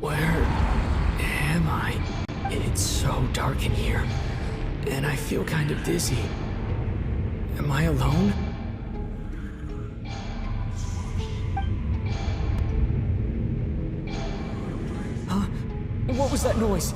Where am I? It's so dark in here, and I feel kind of dizzy. Am I alone? Huh? What was that noise?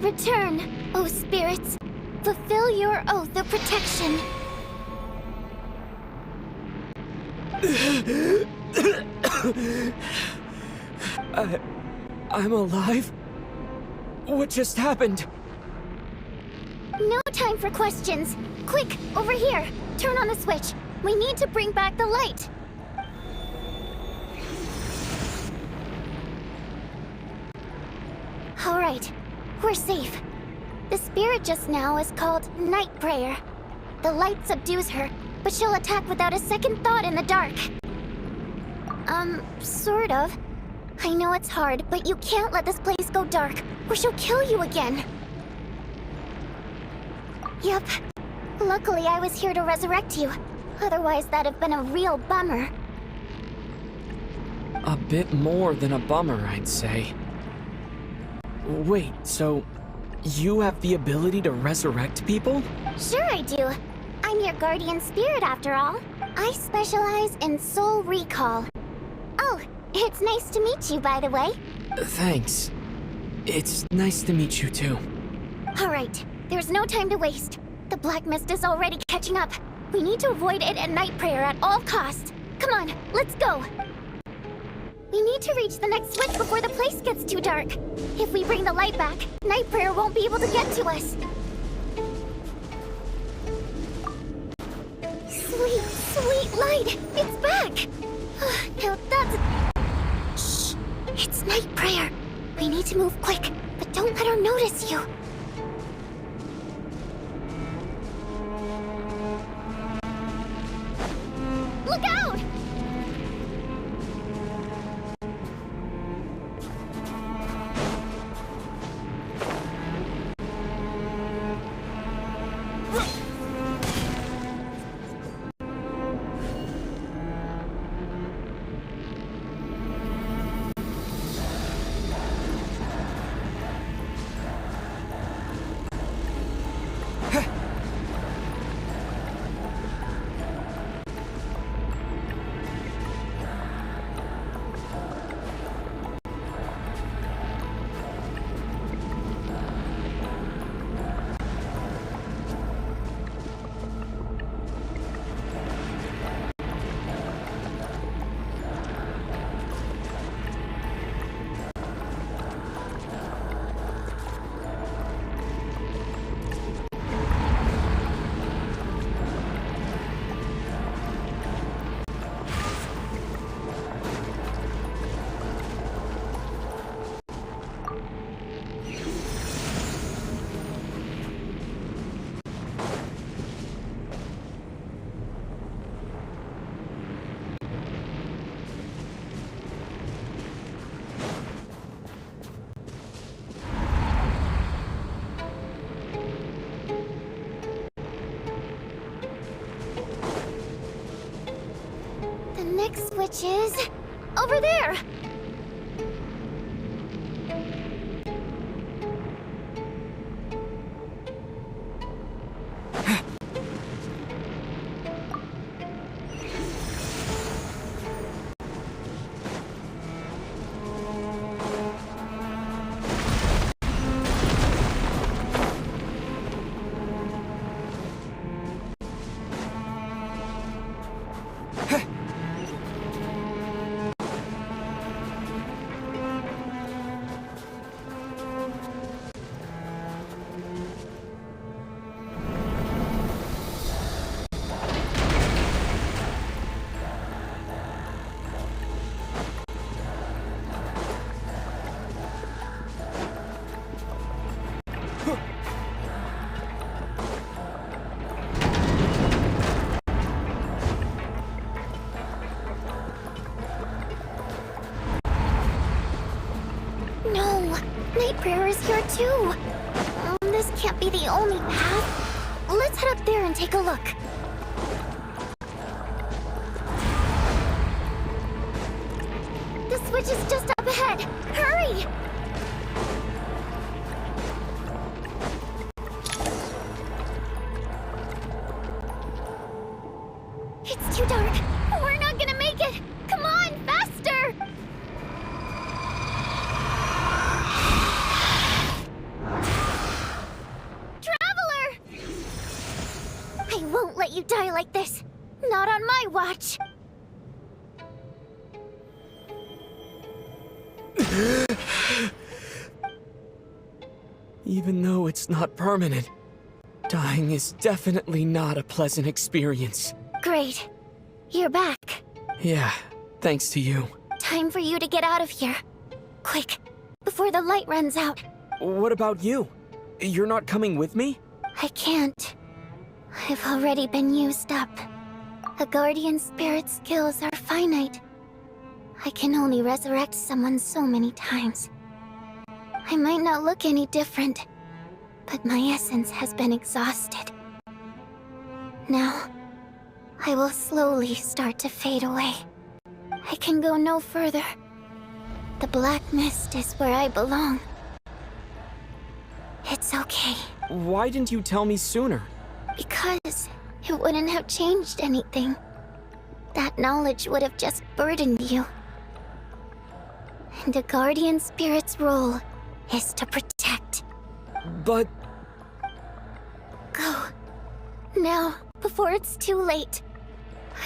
Return, O spirits. Fulfill your oath of protection. I'm alive? What just happened? No time for questions. Quick, over here. Turn on the switch. We need to bring back the light. All right, we're safe. The spirit just now is called Night Prayer. The light subdues her, but she'll attack without a second thought in the dark. Sort of. I know it's hard, but you can't let this place go dark, or she'll kill you again. Yep. Luckily, I was here to resurrect you. Otherwise, that'd have been a real bummer. A bit more than a bummer, I'd say. Wait, so you have the ability to resurrect people? Sure I do. I'm your guardian spirit after all. I specialize in soul recall. Oh, it's nice to meet you, by the way. Thanks. It's nice to meet you too. Alright, there's no time to waste. The black mist is already catching up. We need to avoid it and Night Prayer at all costs. Come on, let's go. We need to reach the next switch before the place gets too dark. If we bring the light back, Night Prayer won't be able to get to us. Sweet, sweet light! It's back! Now that's... Shh! It's Night Prayer. We need to move quick, but don't let her notice you. Look out! Next switch is... over there! Night prayer is here too. This can't be the only path. Let's head up there and take a look. The switch is just up ahead. Hurry! It's too dark. We're not gonna make it. Come on, faster! Traveler! I won't let you die like this. Not on my watch. Even though it's not permanent, dying is definitely not a pleasant experience. Great. You're back. Yeah, thanks to you. Time for you to get out of here. Quick, before the light runs out. What about you? You're not coming with me? I can't. I've already been used up. A guardian spirit's skills are finite. I can only resurrect someone so many times. I might not look any different, but my essence has been exhausted. Now, I will slowly start to fade away. I can go no further. The black mist is where I belong. It's okay. Why didn't you tell me sooner? Because it wouldn't have changed anything. That knowledge would have just burdened you. And a guardian spirit's role is to protect. But... Go. Now, before it's too late.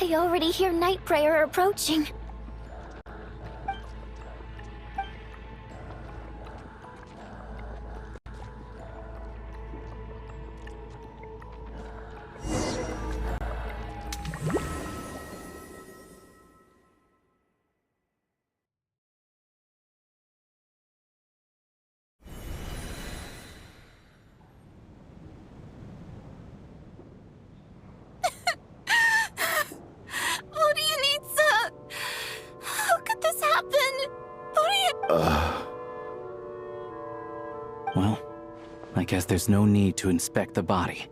I already hear night prayer approaching. Well, I guess there's no need to inspect the body.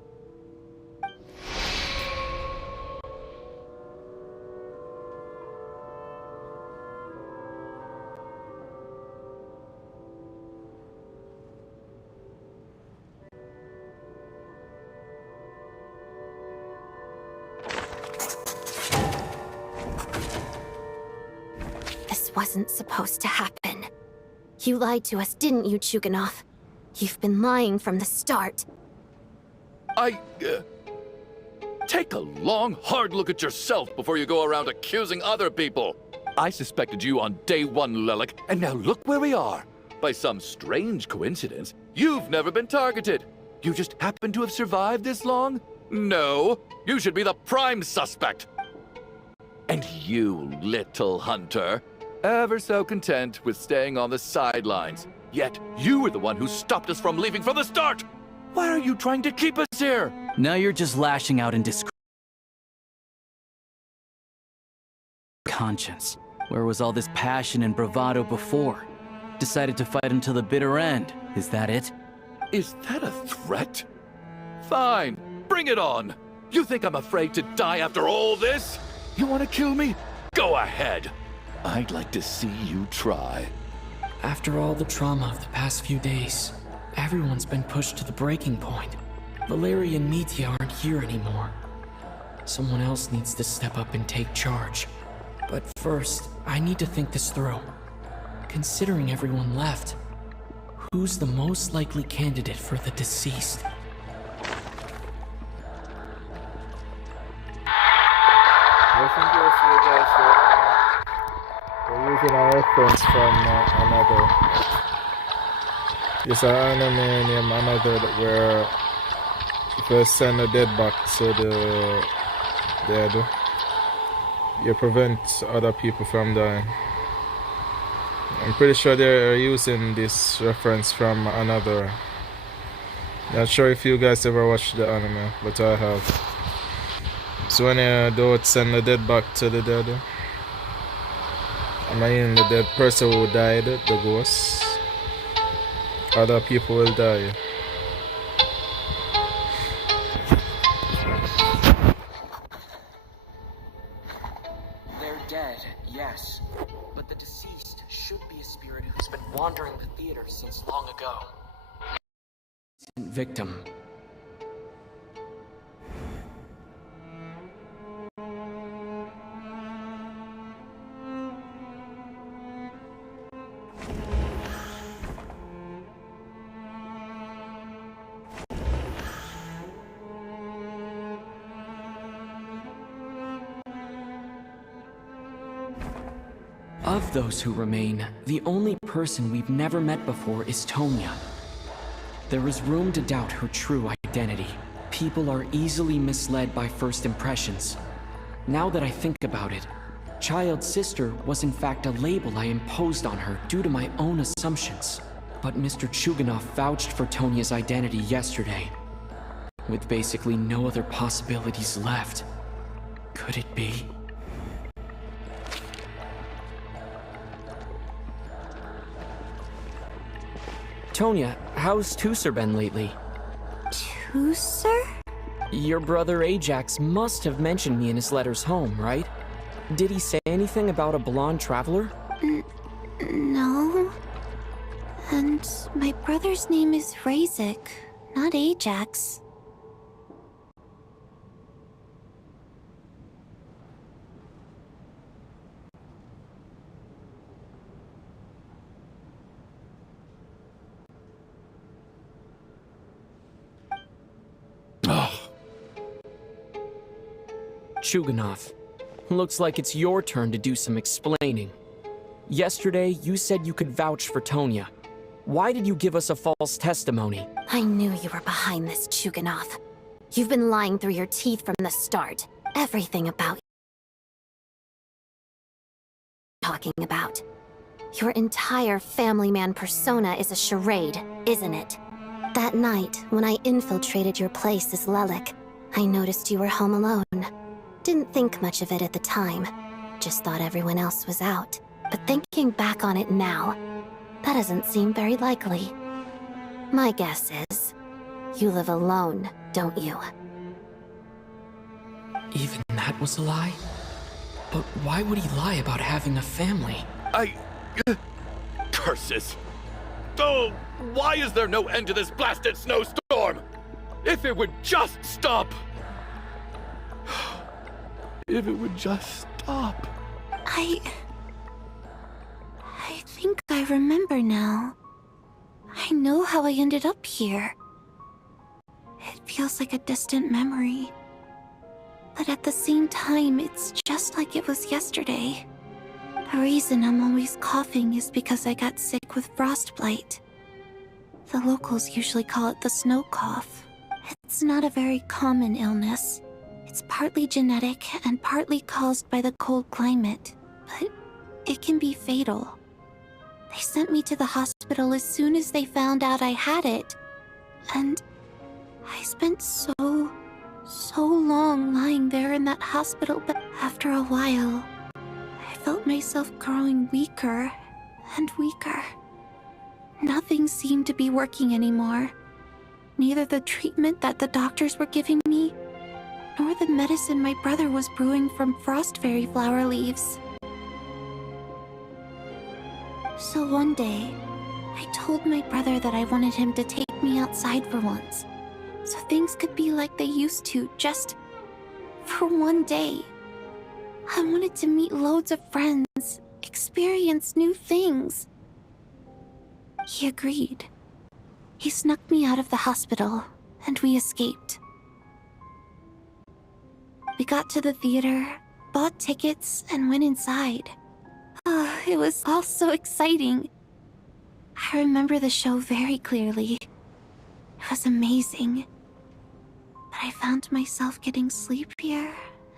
This wasn't supposed to happen. You lied to us, didn't you, Chuganov? You've been lying from the start. Take a long, hard look at yourself before you go around accusing other people. I suspected you on day one, Lelik, and now look where we are. By some strange coincidence, you've never been targeted. You just happen to have survived this long? No, you should be the prime suspect. And you, little hunter, ever so content with staying on the sidelines. Yet, you were the one who stopped us from leaving from the start! Why are you trying to keep us here? Now you're just lashing out in conscience. Where was all this passion and bravado before? Decided to fight until the bitter end. Is that it? Is that a threat? Fine, bring it on! You think I'm afraid to die after all this? You want to kill me? Go ahead! I'd like to see you try. After all the trauma of the past few days, everyone's been pushed to the breaking point. Valeria and Mitya aren't here anymore. Someone else needs to step up and take charge. But first, I need to think this through. Considering everyone left, who's the most likely candidate for the deceased? Listen to us, you guys. We're using a reference from another. It's an anime named Another where if you send a dead back to the dead, you prevent other people from dying. I'm pretty sure they're using this reference from Another. Not sure if you guys ever watched the anime, but I have. So when you don't send the dead back to the dead, I mean the dead person who died, the ghost, Other people will die. They're dead, yes. But the deceased should be a spirit who's been wandering the theater since long ago. Victim. Of those who remain, the only person we've never met before is Tonya. There is room to doubt her true identity. People are easily misled by first impressions. Now that I think about it, Child's sister was in fact a label I imposed on her due to my own assumptions. But Mr. Chuganov vouched for Tonya's identity yesterday. With basically no other possibilities left. Could it be? Tonya, how's Tusser been lately? Tusser? Your brother Ajax must have mentioned me in his letters home, right? Did he say anything about a blonde traveler? No. And my brother's name is Razik, not Ajax. Chuganov, looks like it's your turn to do some explaining. Yesterday, you said you could vouch for Tonya. Why did you give us a false testimony? I knew you were behind this, Chuganov. You've been lying through your teeth from the start. Everything about you talking about. Your entire family man persona is a charade, isn't it? That night, when I infiltrated your place as Lelik, I noticed you were home alone. Didn't think much of it at the time. Just thought everyone else was out. But thinking back on it now, that doesn't seem very likely. My guess is, you live alone, don't you? Even that was a lie? But why would he lie about having a family? Curses! Oh, why is there no end to this blasted snowstorm? If it would just stop! If it would just stop. I think I remember now. I know how I ended up here. It feels like a distant memory. But at the same time, it's just like it was yesterday. The reason I'm always coughing is because I got sick with frostbite. The locals usually call it the snow cough. It's not a very common illness. It's partly genetic and partly caused by the cold climate, but it can be fatal. They sent me to the hospital as soon as they found out I had it. And I spent so long lying there in that hospital bed. After a while, I felt myself growing weaker and weaker. Nothing seemed to be working anymore. Neither the treatment that the doctors were giving me, nor the medicine my brother was brewing from frost fairy flower leaves. So one day, I told my brother that I wanted him to take me outside for once, so things could be like they used to, just for one day. I wanted to meet loads of friends, experience new things. He agreed. He snuck me out of the hospital, and we escaped. We got to the theater, bought tickets, and went inside. It was all so exciting. I remember the show very clearly. It was amazing. But I found myself getting sleepier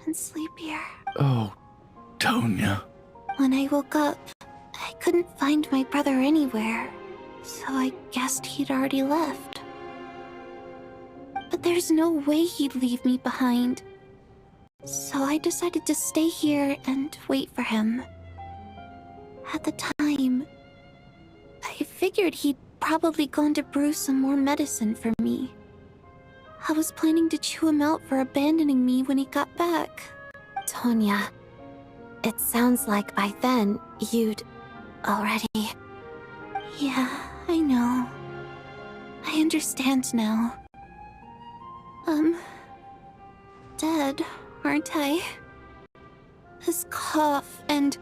and sleepier. Oh, Tonya. When I woke up, I couldn't find my brother anywhere, so I guessed he'd already left. But there's no way he'd leave me behind. So I decided to stay here and wait for him. At the time, I figured he'd probably gone to brew some more medicine for me. I was planning to chew him out for abandoning me when he got back. Tonya, it sounds like by then you'd already... Yeah, I know. I understand now. Dead, aren't I? This cough and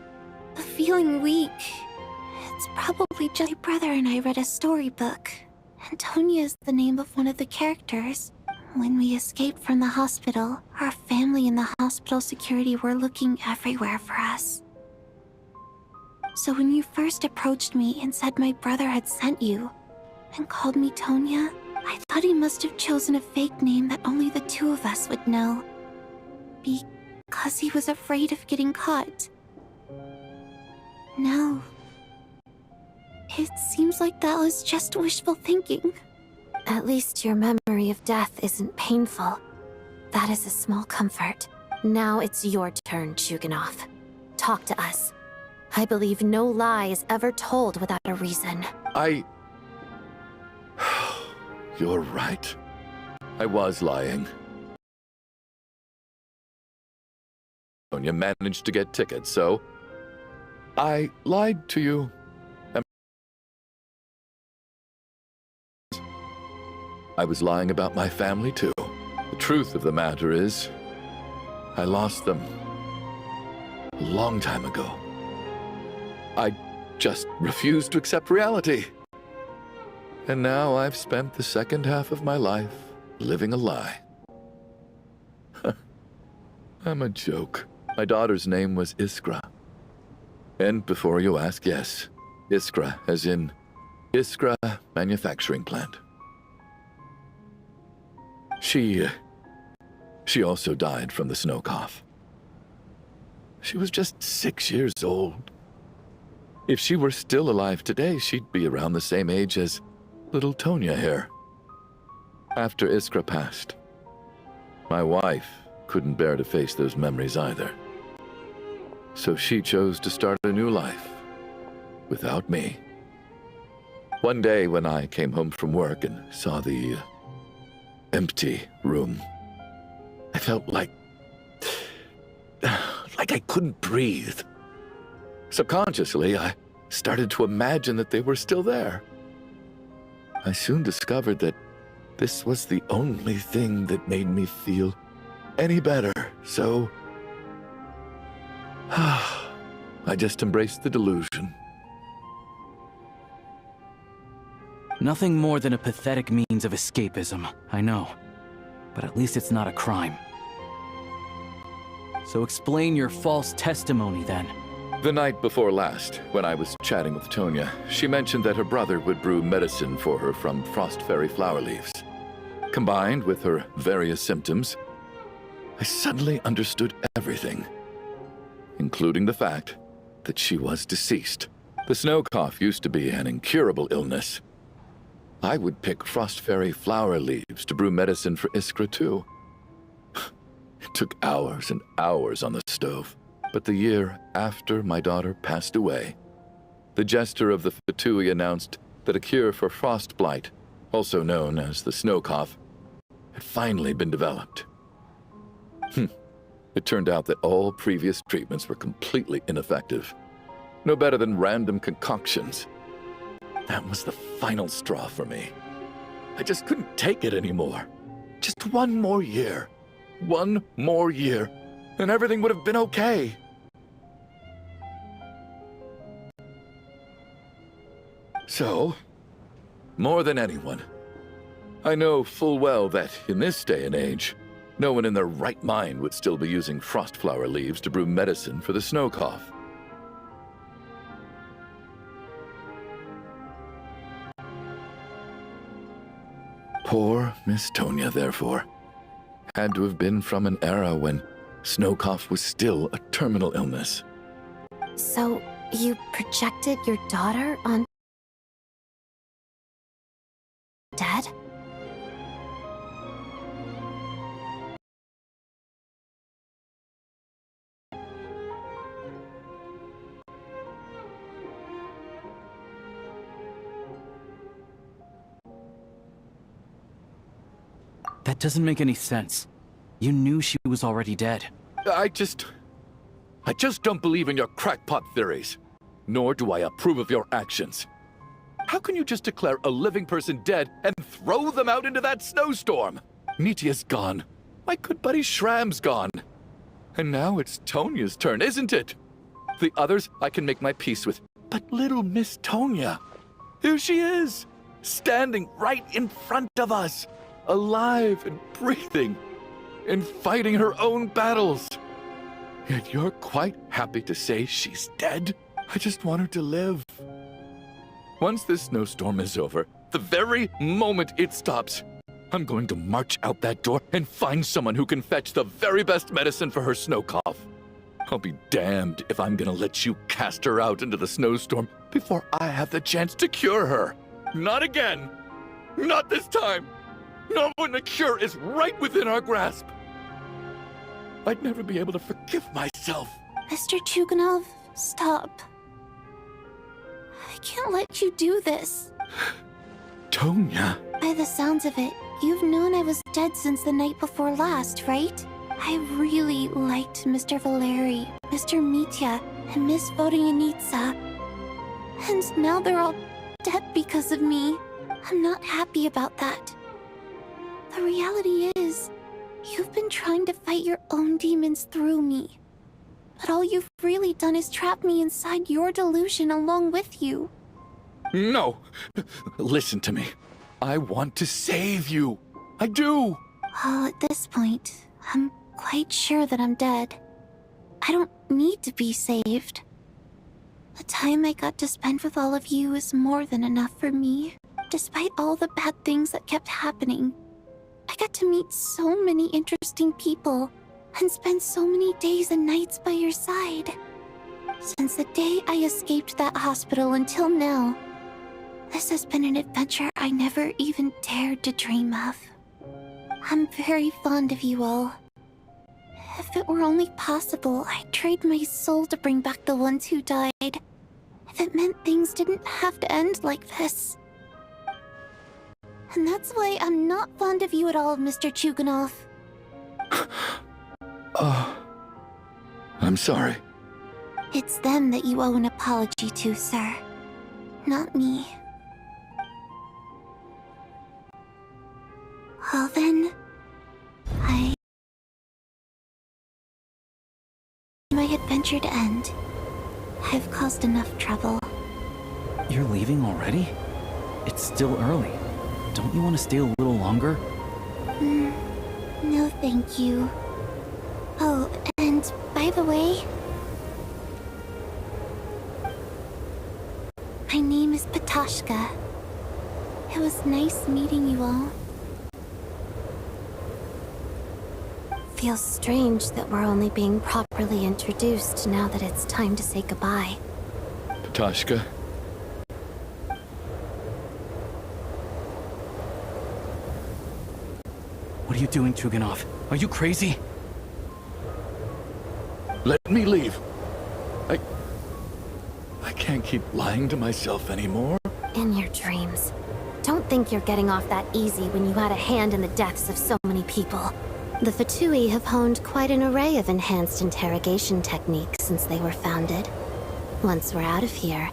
the feeling weak. It's probably just my brother and I read a storybook. Antonia is the name of one of the characters. When we escaped from the hospital, our family and the hospital security were looking everywhere for us. So when you first approached me and said my brother had sent you, and called me Tonya, I thought he must have chosen a fake name that only the two of us would know. Because he was afraid of getting caught. No. It seems like that was just wishful thinking. At least your memory of death isn't painful. That is a small comfort. Now it's your turn, Chuganov. Talk to us. I believe no lie is ever told without a reason. You're right. I was lying. Sonia managed to get tickets, so I lied to you. I was lying about my family, too. The truth of the matter is, I lost them a long time ago. I just refused to accept reality. And now I've spent the second half of my life living a lie. I'm a joke. My daughter's name was Iskra. And before you ask, yes, Iskra, as in Iskra Manufacturing Plant. She also died from the snow cough. She was just 6 years old. If she were still alive today, she'd be around the same age as little Tonya here. After Iskra passed, my wife couldn't bear to face those memories either. So she chose to start a new life without me. One day when I came home from work and saw the empty room, I felt like I couldn't breathe. Subconsciously, I started to imagine that they were still there. I soon discovered that this was the only thing that made me feel any better, so I just embraced the delusion. Nothing more than a pathetic means of escapism, I know. But at least it's not a crime. So explain your false testimony, then. The night before last, when I was chatting with Tonya, she mentioned that her brother would brew medicine for her from frost fairy flower leaves. Combined with her various symptoms, I suddenly understood everything, including the fact that she was deceased. The snow cough used to be an incurable illness. I would pick frost fairy flower leaves to brew medicine for Iskra too. It took hours and hours on the stove. But the year after my daughter passed away, the jester of the Fatui announced that a cure for frost blight, also known as the snow cough, had finally been developed. It turned out that all previous treatments were completely ineffective. No better than random concoctions. That was the final straw for me. I just couldn't take it anymore. Just one more year. One more year, and everything would have been okay. So, more than anyone, I know full well that in this day and age, no one in their right mind would still be using frost flower leaves to brew medicine for the snow cough. Poor Miss Tonya, therefore, had to have been from an era when snow cough was still a terminal illness. So, you projected your daughter on... dead? That doesn't make any sense. You knew she was already dead. I just don't believe in your crackpot theories. Nor do I approve of your actions. How can you just declare a living person dead and throw them out into that snowstorm? Nitia's gone. My good buddy Shram's gone. And now it's Tonya's turn, isn't it? The others I can make my peace with. But little Miss Tonya, here she is, standing right in front of us, alive and breathing, and fighting her own battles. Yet you're quite happy to say she's dead? I just want her to live. Once this snowstorm is over, the very moment it stops, I'm going to march out that door and find someone who can fetch the very best medicine for her snow cough. I'll be damned if I'm gonna let you cast her out into the snowstorm before I have the chance to cure her. Not again! Not this time! Not when the cure is right within our grasp! I'd never be able to forgive myself. Mr. Chuganov, stop. I can't let you do this. Tonya. By the sounds of it, you've known I was dead since the night before last, right? I really liked Mr. Valeri, Mr. Mitya, and Miss Vodyanitsa. And now they're all dead because of me. I'm not happy about that. The reality is, you've been trying to fight your own demons through me. But all you've really done is trap me inside your delusion along with you. No! Listen to me. I want to save you. I do! Well, at this point, I'm quite sure that I'm dead. I don't need to be saved. The time I got to spend with all of you is more than enough for me. Despite all the bad things that kept happening, I got to meet so many interesting people and spend so many days and nights by your side. Since the day I escaped that hospital until now, this has been an adventure I never even dared to dream of. I'm very fond of you all. If it were only possible, I'd trade my soul to bring back the ones who died. If it meant things didn't have to end like this. And that's why I'm not fond of you at all, Mr. Chuganov. I'm sorry. It's them that you owe an apology to, sir. Not me. Well then, my adventure to end. I've caused enough trouble. You're leaving already? It's still early. Don't you want to stay a little longer? No thank you. Oh, and by the way, my name is Patashka. It was nice meeting you all. Feels strange that we're only being properly introduced now that it's time to say goodbye. Patashka. What are you doing, Chuganov? Are you crazy? Let me leave. I can't keep lying to myself anymore. In your dreams. Don't think you're getting off that easy when you had a hand in the deaths of so many people. The Fatui have honed quite an array of enhanced interrogation techniques since they were founded. Once we're out of here,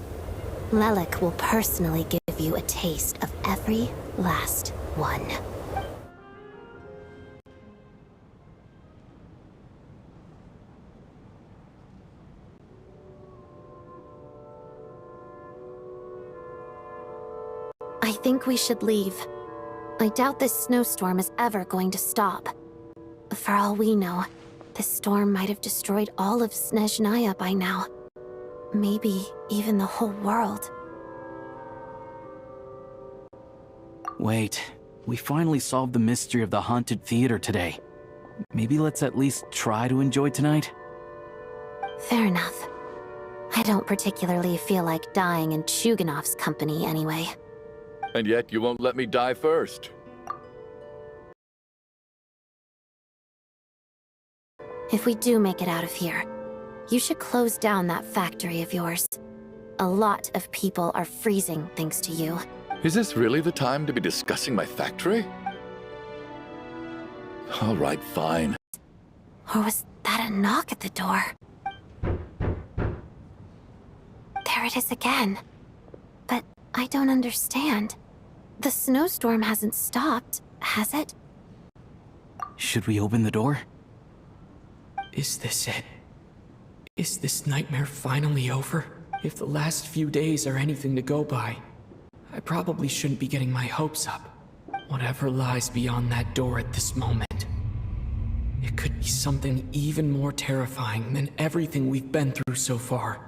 Lelik will personally give you a taste of every last one. I think we should leave. I doubt this snowstorm is ever going to stop. For all we know, this storm might have destroyed all of Snezhnaya by now. Maybe even the whole world. Wait, we finally solved the mystery of the haunted theater today. Maybe let's at least try to enjoy tonight? Fair enough. I don't particularly feel like dying in Chuganov's company anyway. And yet you won't let me die first. If we do make it out of here, you should close down that factory of yours. A lot of people are freezing thanks to you. Is this really the time to be discussing my factory? All right, fine. Or was that a knock at the door? There it is again. But I don't understand. The snowstorm hasn't stopped, has it? Should we open the door? Is this it? Is this nightmare finally over? If the last few days are anything to go by, I probably shouldn't be getting my hopes up. Whatever lies beyond that door at this moment, it could be something even more terrifying than everything we've been through so far.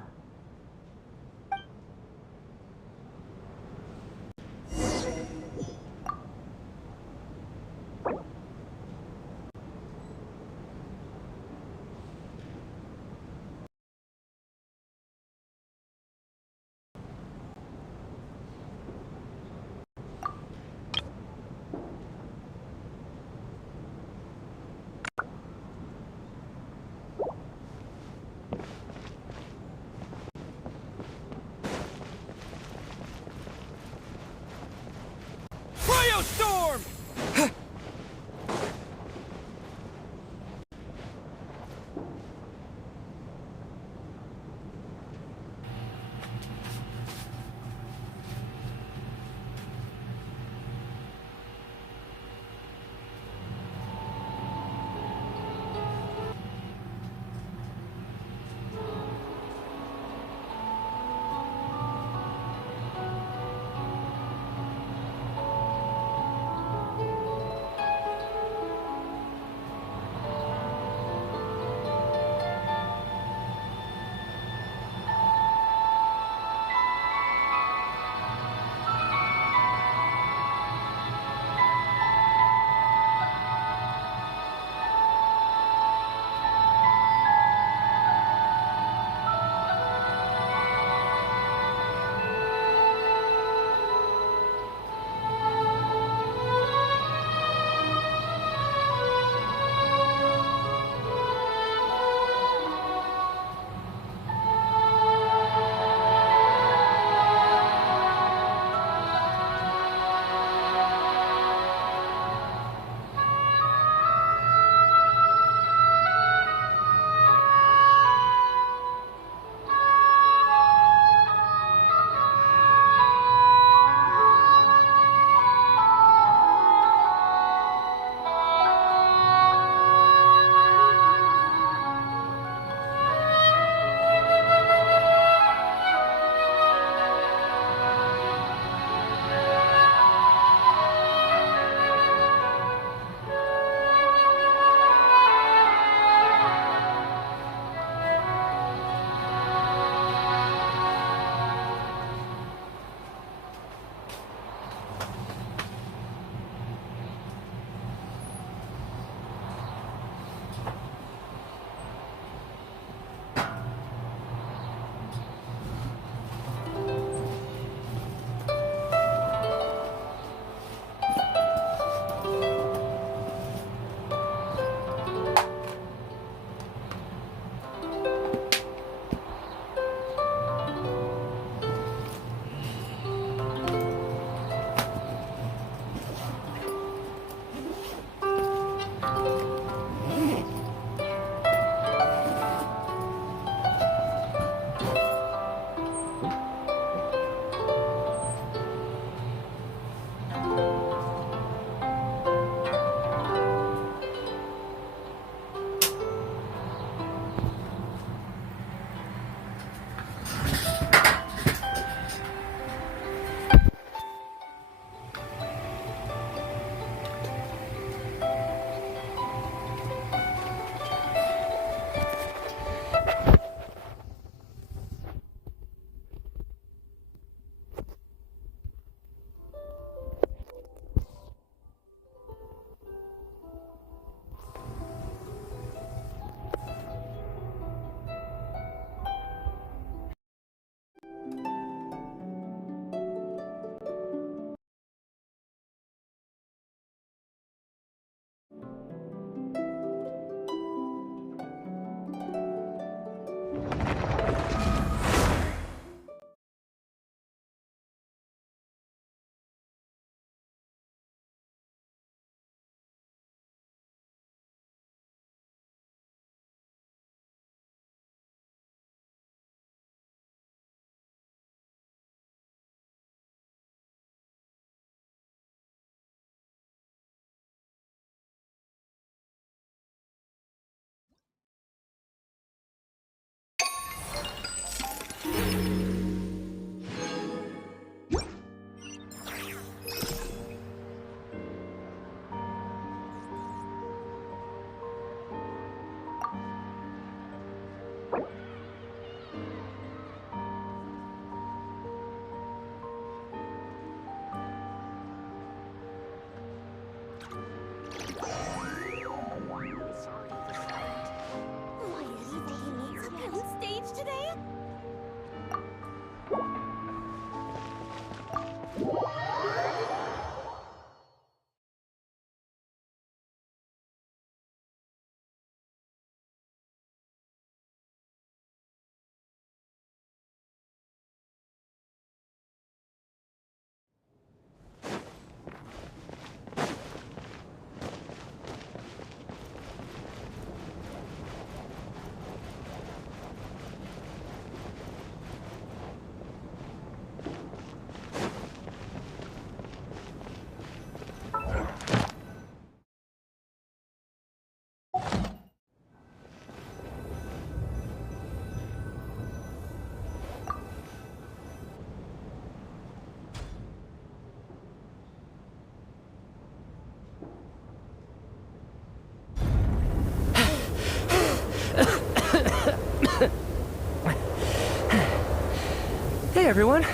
everyone.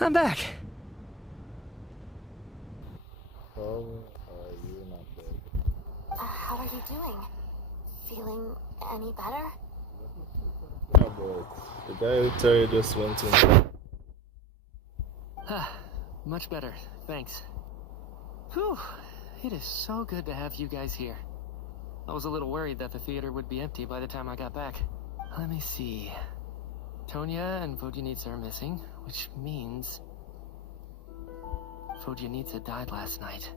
I'm back. How are you doing? Feeling any better? Yeah, but the guy who Terry just went in. Much better, thanks. Whew, it is so good to have you guys here. I was a little worried that the theater would be empty by the time I got back. Let me see. Tonya and Vodyanitsa are missing, which means Vodyanitsa died last night.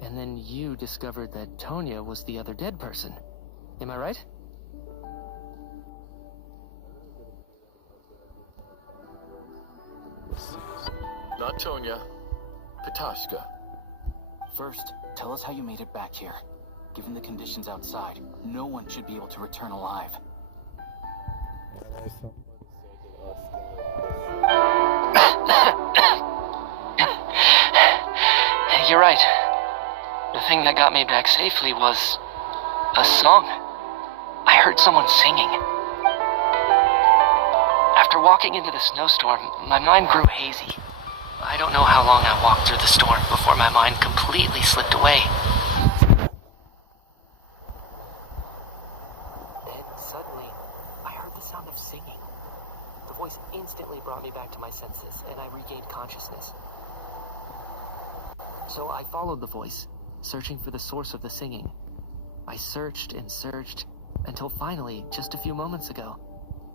And then you discovered that Tonya was the other dead person. Am I right? Not Tonya. Petashka. First, tell us how you made it back here. Given the conditions outside, no one should be able to return alive. You're right. The thing that got me back safely was a song. I heard someone singing. After walking into the snowstorm, my mind grew hazy. I don't know how long I walked through the storm before my mind completely slipped away. Then suddenly, I heard the sound of singing. The voice instantly brought me back to my senses, and I regained consciousness. So I followed the voice, searching for the source of the singing. I searched and searched, until finally, just a few moments ago,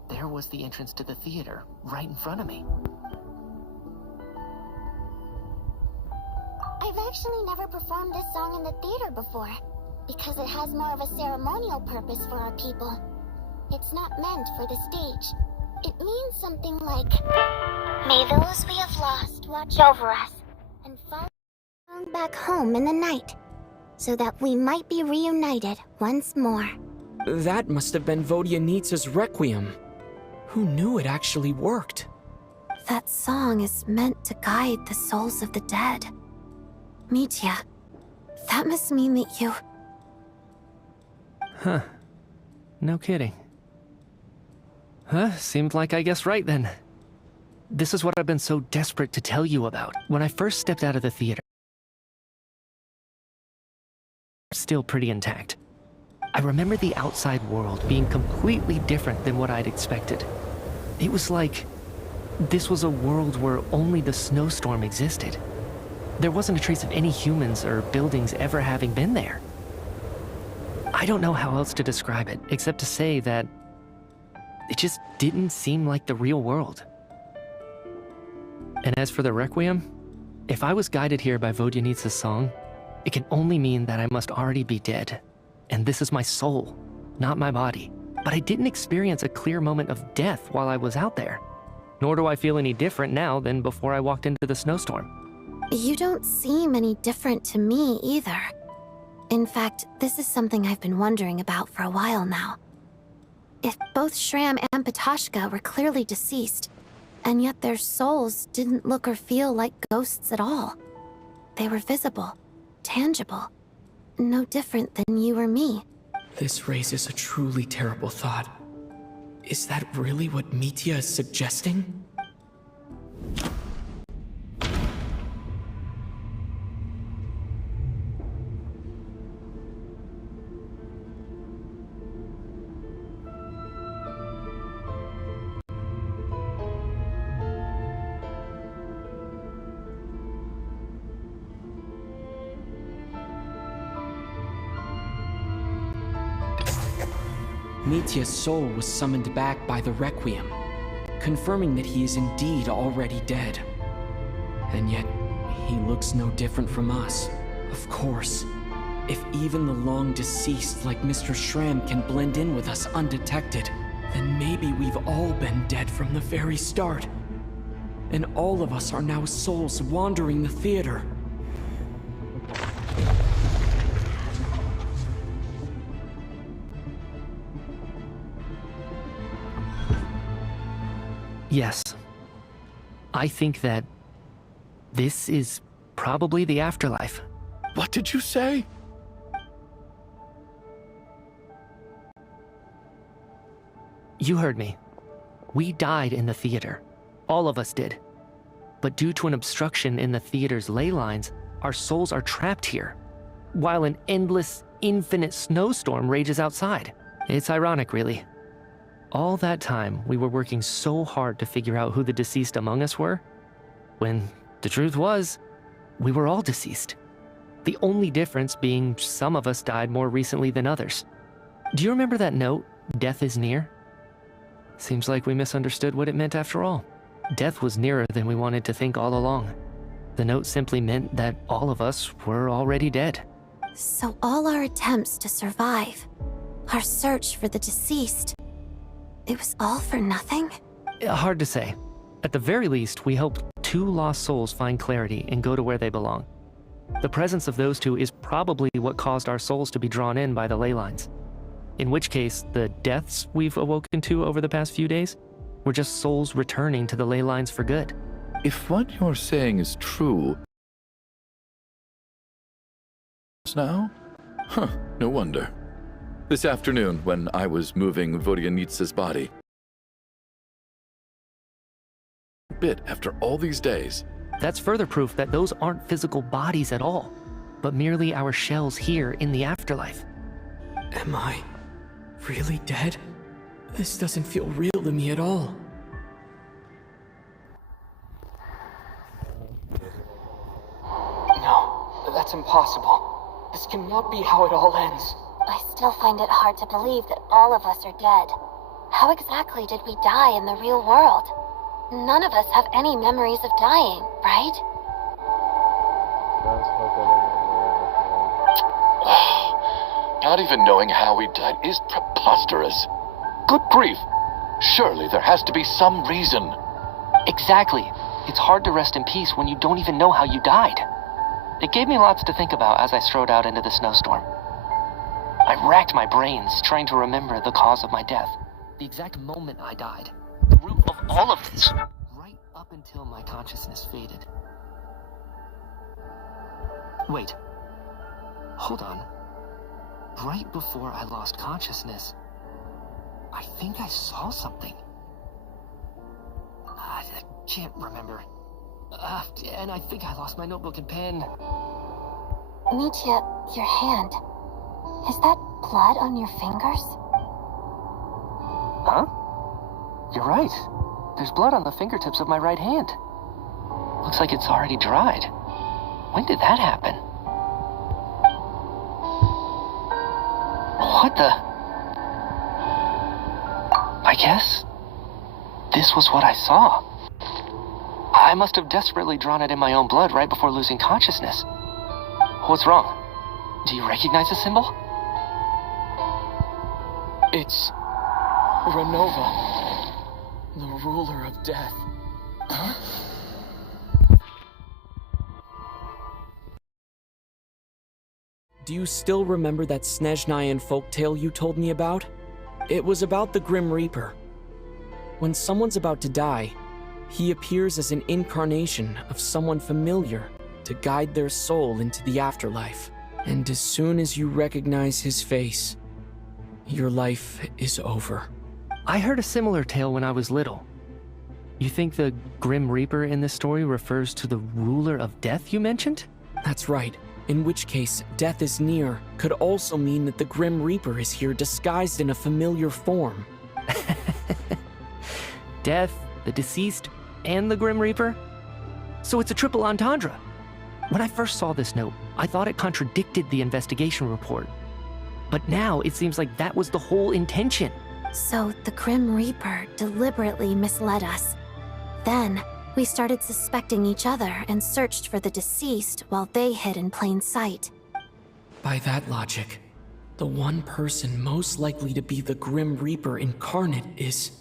there was the entrance to the theater, right in front of me. I've actually never performed this song in the theater before, because it has more of a ceremonial purpose for our people. It's not meant for the stage. It means something like, "May those we have lost watch over us, and follow back home in the night, so that we might be reunited once more." That must have been Vodyanitsa's Requiem. Who knew it actually worked? That song is meant to guide the souls of the dead. Mitya, that must mean that you... Huh. No kidding. Seemed like I guessed right then. This is what I've been so desperate to tell you about. When I first stepped out of the theater, still pretty intact. I remember the outside world being completely different than what I'd expected. It was like this was a world where only the snowstorm existed. There wasn't a trace of any humans or buildings ever having been there. I don't know how else to describe it, except to say that it just didn't seem like the real world. And as for the Requiem, if I was guided here by Vodyanitsa's song, it can only mean that I must already be dead. And this is my soul, not my body. But I didn't experience a clear moment of death while I was out there. Nor do I feel any different now than before I walked into the snowstorm. You don't seem any different to me either. In fact, this is something I've been wondering about for a while now. If both Shram and Petashka were clearly deceased, and yet their souls didn't look or feel like ghosts at all. They were visible, tangible, no different than you or me. This raises a truly terrible thought. Is that really what Mitya is suggesting? Mitya's soul was summoned back by the Requiem, confirming that he is indeed already dead. And yet, he looks no different from us. Of course. If even the long-deceased like Mr. Shram can blend in with us undetected, then maybe we've all been dead from the very start. And all of us are now souls wandering the theater. Yes. I think that this is probably the afterlife. What did you say? You heard me. We died in the theater. All of us did. But due to an obstruction in the theater's ley lines, our souls are trapped here, while an endless, infinite snowstorm rages outside. It's ironic, really. All that time, we were working so hard to figure out who the deceased among us were, when the truth was, we were all deceased. The only difference being some of us died more recently than others. Do you remember that note, "Death is near"? Seems like we misunderstood what it meant after all. Death was nearer than we wanted to think all along. The note simply meant that all of us were already dead. So all our attempts to survive, our search for the deceased, it was all for nothing? Hard to say. At the very least, we helped 2 lost souls find clarity and go to where they belong. The presence of those 2 is probably what caused our souls to be drawn in by the ley lines. In which case, the deaths we've awoken to over the past few days were just souls returning to the ley lines for good. If what you're saying is true... Now? Huh, no wonder. This afternoon, when I was moving Vodyanitsa's body, bit after all these days. That's further proof that those aren't physical bodies at all, but merely our shells here in the afterlife. Am I really dead? This doesn't feel real to me at all. No, that's impossible. This cannot be how it all ends. I still find it hard to believe that all of us are dead. How exactly did we die in the real world? None of us have any memories of dying, right? Not even knowing how we died is preposterous. Good grief. Surely there has to be some reason. Exactly. It's hard to rest in peace when you don't even know how you died. It gave me lots to think about as I strode out into the snowstorm. I racked my brains trying to remember the cause of my death, the exact moment I died, the root of all of this, right up until my consciousness faded. Wait. Hold on. Right before I lost consciousness, I think I saw something. I can't remember. And I think I lost my notebook and pen. Mitya, your hand. Is that blood on your fingers? Huh? You're right. There's blood on the fingertips of my right hand. Looks like it's already dried. When did that happen? What the? I guess this was what I saw. I must have desperately drawn it in my own blood right before losing consciousness. What's wrong? Do you recognize the symbol? It's Renova, the ruler of death. Huh? Do you still remember that Snezhnayan folktale you told me about? It was about the Grim Reaper. When someone's about to die, he appears as an incarnation of someone familiar to guide their soul into the afterlife. And as soon as you recognize his face, your life is over. I heard a similar tale when I was little. You think the Grim Reaper in this story refers to the ruler of death you mentioned? That's right. In which case, death is near could also mean that the Grim Reaper is here disguised in a familiar form. Death, the deceased, and the Grim Reaper? So it's a triple entendre. When I first saw this note, I thought it contradicted the investigation report. But now it seems like that was the whole intention. So the Grim Reaper deliberately misled us. Then, we started suspecting each other and searched for the deceased while they hid in plain sight. By that logic, the one person most likely to be the Grim Reaper incarnate is...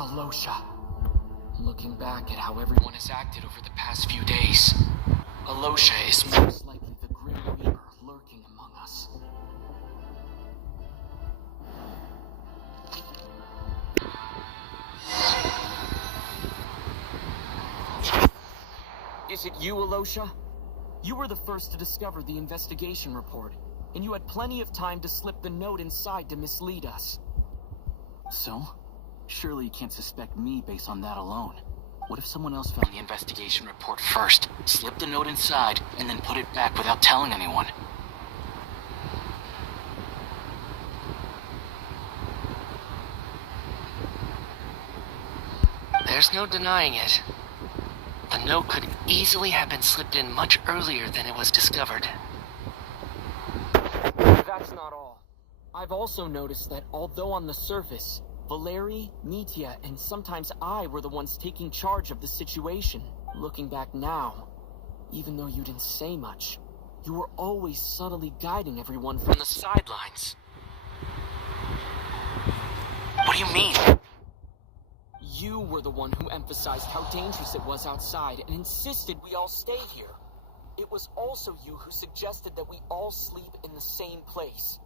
Alosha. Looking back at how everyone has acted over the past few days, Alosha is most likely the Grim Reaper lurking among us. Is it you, Alosha? You were the first to discover the investigation report, and you had plenty of time to slip the note inside to mislead us. So? Surely you can't suspect me based on that alone. What if someone else found the investigation report first, slipped the note inside, and then put it back without telling anyone? There's no denying it. The note could easily have been slipped in much earlier than it was discovered. That's not all. I've also noticed that although on the surface, Valeri, Mitya, and sometimes I were the ones taking charge of the situation. Looking back now, even though you didn't say much, you were always subtly guiding everyone from the sidelines. What do you mean? You were the one who emphasized how dangerous it was outside and insisted we all stay here. It was also you who suggested that we all sleep in the same place.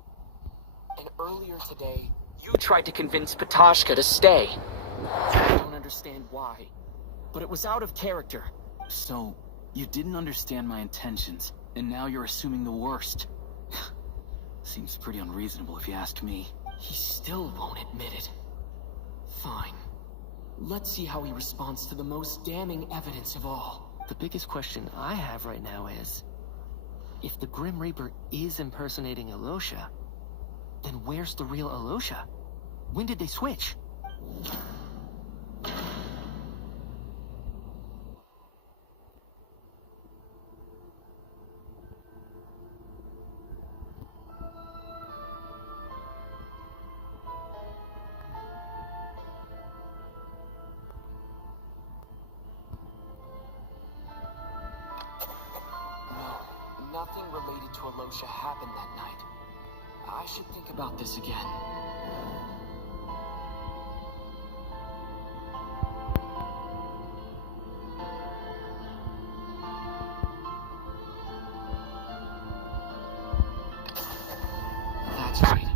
And earlier today, you tried to convince Patashka to stay. I don't understand why, but it was out of character. So, you didn't understand my intentions, and now you're assuming the worst. Seems pretty unreasonable if you ask me. He still won't admit it. Fine. Let's see how he responds to the most damning evidence of all. The biggest question I have right now is, if the Grim Reaper is impersonating Alosha, then where's the real Alosha? When did they switch? Nothing related to Alosha happened that night. I should think about this again. That's right.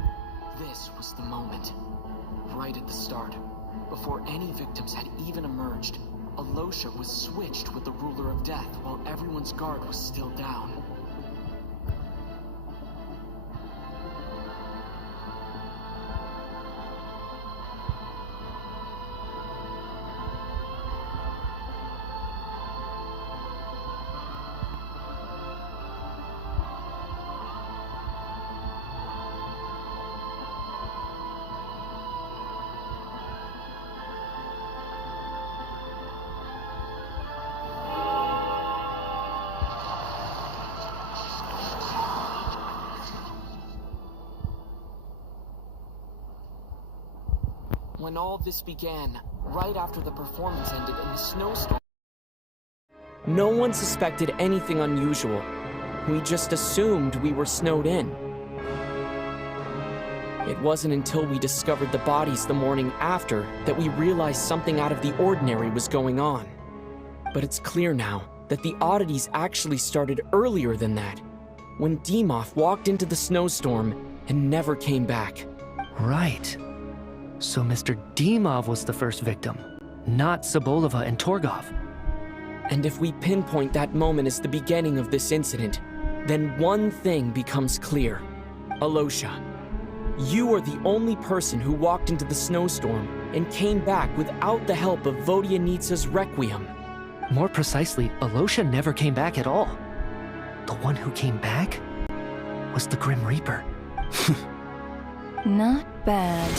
This was the moment. Right at the start. Before any victims had even emerged, Alosha was switched with the Ruler of Death while everyone's guard was still down. When all this began, right after the performance ended in the snowstorm, no one suspected anything unusual. We just assumed we were snowed in. It wasn't until we discovered the bodies the morning after that we realized something out of the ordinary was going on. But it's clear now that the oddities actually started earlier than that, when Dimov walked into the snowstorm and never came back. Right. So Mr. Dimov was the first victim, not Sobolova and Torgov. And if we pinpoint that moment as the beginning of this incident, then one thing becomes clear. Alosha, you are the only person who walked into the snowstorm and came back without the help of Vodyanitsa's Requiem. More precisely, Alosha never came back at all. The one who came back was the Grim Reaper. Not bad.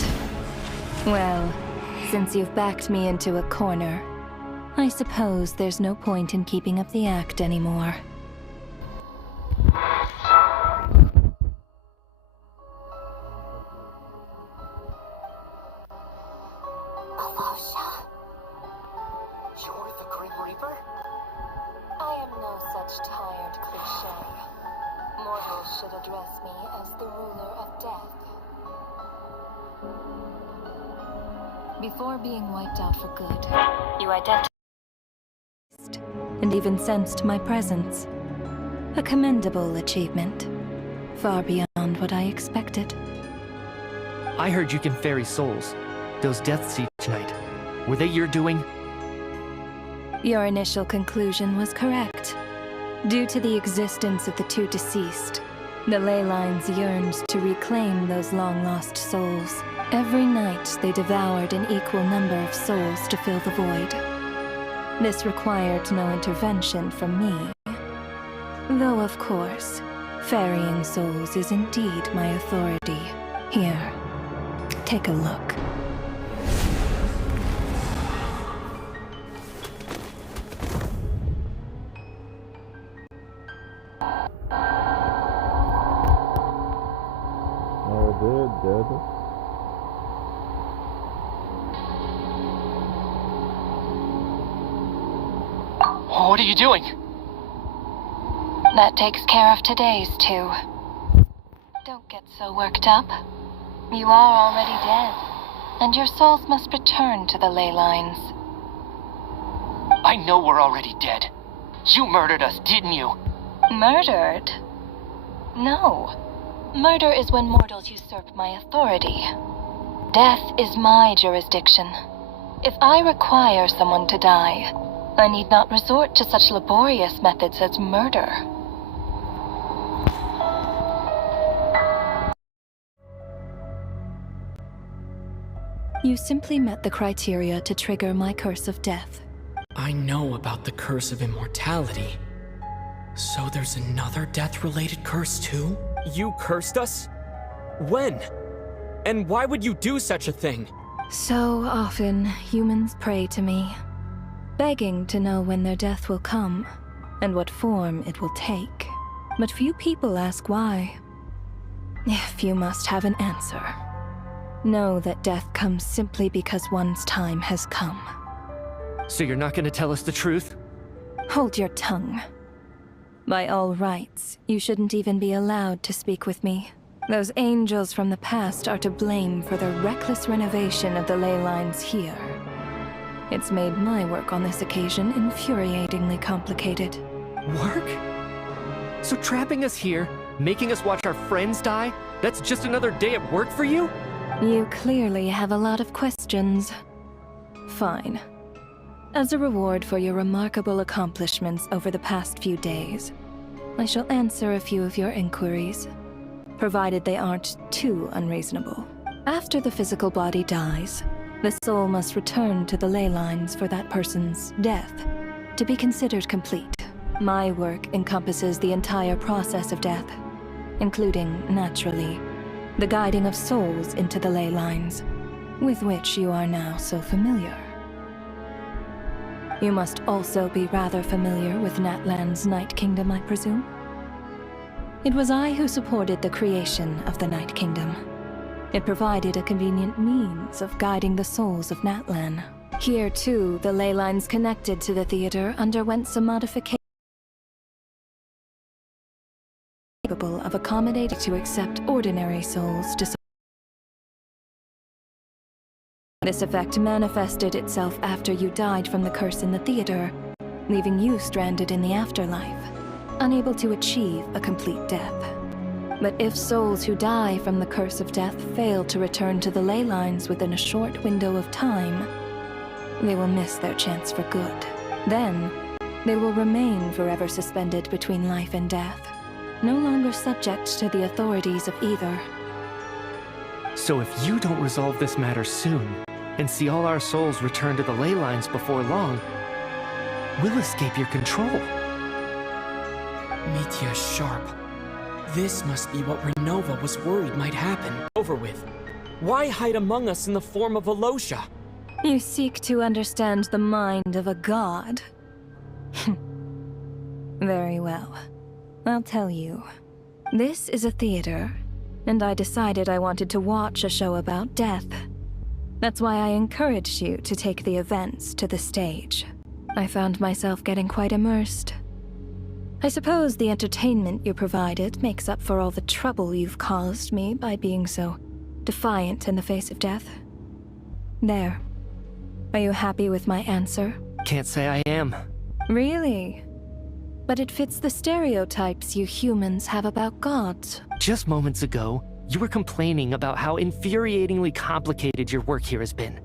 Well, since you've backed me into a corner, I suppose there's no point in keeping up the act anymore. Alosha? You're the Grim Reaper? I am no such tired cliché. Mortals should address me as the ruler of death. Before being wiped out for good, you identified and even sensed my presence. A commendable achievement. Far beyond what I expected. I heard you can ferry souls. Those deaths each night. Were they your doing? Your initial conclusion was correct. Due to the existence of the two deceased, the ley lines yearned to reclaim those long-lost souls. Every night they devoured an equal number of souls to fill the void. This required no intervention from me. Though, of course, ferrying souls is indeed my authority. Here, take a look. Dead. What are you doing? That takes care of today's two. Don't get so worked up. You are already dead, and your souls must return to the ley lines. I know we're already dead. You murdered us, didn't you? Murdered? No. Murder is when mortals usurp my authority. Death is my jurisdiction. If I require someone to die, I need not resort to such laborious methods as murder. You simply met the criteria to trigger my curse of death. I know about the curse of immortality. So there's another death-related curse too? You cursed us? When? And why would you do such a thing? So often, humans pray to me, begging to know when their death will come, and what form it will take. But few people ask why. If you must have an answer, know that death comes simply because one's time has come. So you're not gonna tell us the truth? Hold your tongue. By all rights, you shouldn't even be allowed to speak with me. Those angels from the past are to blame for the reckless renovation of the ley lines here. It's made my work on this occasion infuriatingly complicated. Work? So trapping us here, making us watch our friends die, that's just another day at work for you? You clearly have a lot of questions. Fine. As a reward for your remarkable accomplishments over the past few days, I shall answer a few of your inquiries, provided they aren't too unreasonable. After the physical body dies, the soul must return to the ley lines for that person's death to be considered complete. My work encompasses the entire process of death, including, naturally, the guiding of souls into the ley lines, with which you are now so familiar. You must also be rather familiar with Natlan's Night Kingdom, I presume? It was I who supported the creation of the Night Kingdom. It provided a convenient means of guiding the souls of Natlan. Here, too, the ley lines connected to the theater underwent some modifications capable of accommodating to accept ordinary souls to. This effect manifested itself after you died from the curse in the theater, leaving you stranded in the afterlife, unable to achieve a complete death. But if souls who die from the curse of death fail to return to the ley lines within a short window of time, they will miss their chance for good. Then, they will remain forever suspended between life and death, no longer subject to the authorities of either. So if you don't resolve this matter soon, and see all our souls return to the ley lines before long, we'll escape your control. Mitya's sharp. This must be what Renova was worried might happen. Over with. Why hide among us in the form of Alosha? You seek to understand the mind of a god? Very well. I'll tell you. This is a theater, and I decided I wanted to watch a show about death. That's why I encouraged you to take the events to the stage. I found myself getting quite immersed. I suppose the entertainment you provided makes up for all the trouble you've caused me by being so defiant in the face of death. There, Are you happy with my answer? Can't say I am. Really? But it fits the stereotypes you humans have about gods. Just moments ago, you were complaining about how infuriatingly complicated your work here has been.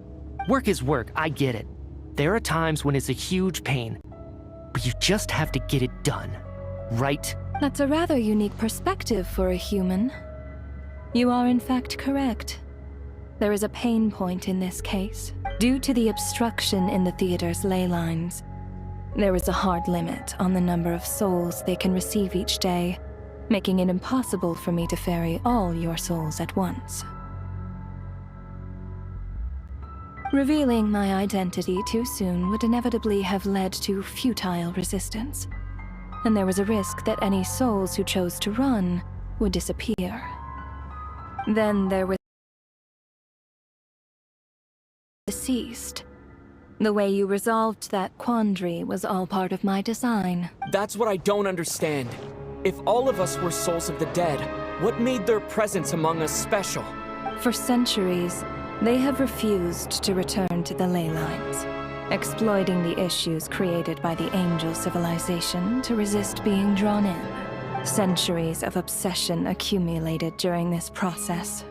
Work is work, I get it. There are times when it's a huge pain, but you just have to get it done, right? That's a rather unique perspective for a human. You are in fact correct. There is a pain point in this case. Due to the obstruction in the theater's ley lines, there is a hard limit on the number of souls they can receive each day, making it impossible for me to ferry all your souls at once. Revealing my identity too soon would inevitably have led to futile resistance, and there was a risk that any souls who chose to run would disappear. Then there was deceased. The way you resolved that quandary was all part of my design. That's what I don't understand. If all of us were souls of the dead, what made their presence among us special? For centuries, they have refused to return to the ley lines, exploiting the issues created by the angel civilization to resist being drawn in. Centuries of obsession accumulated during this process.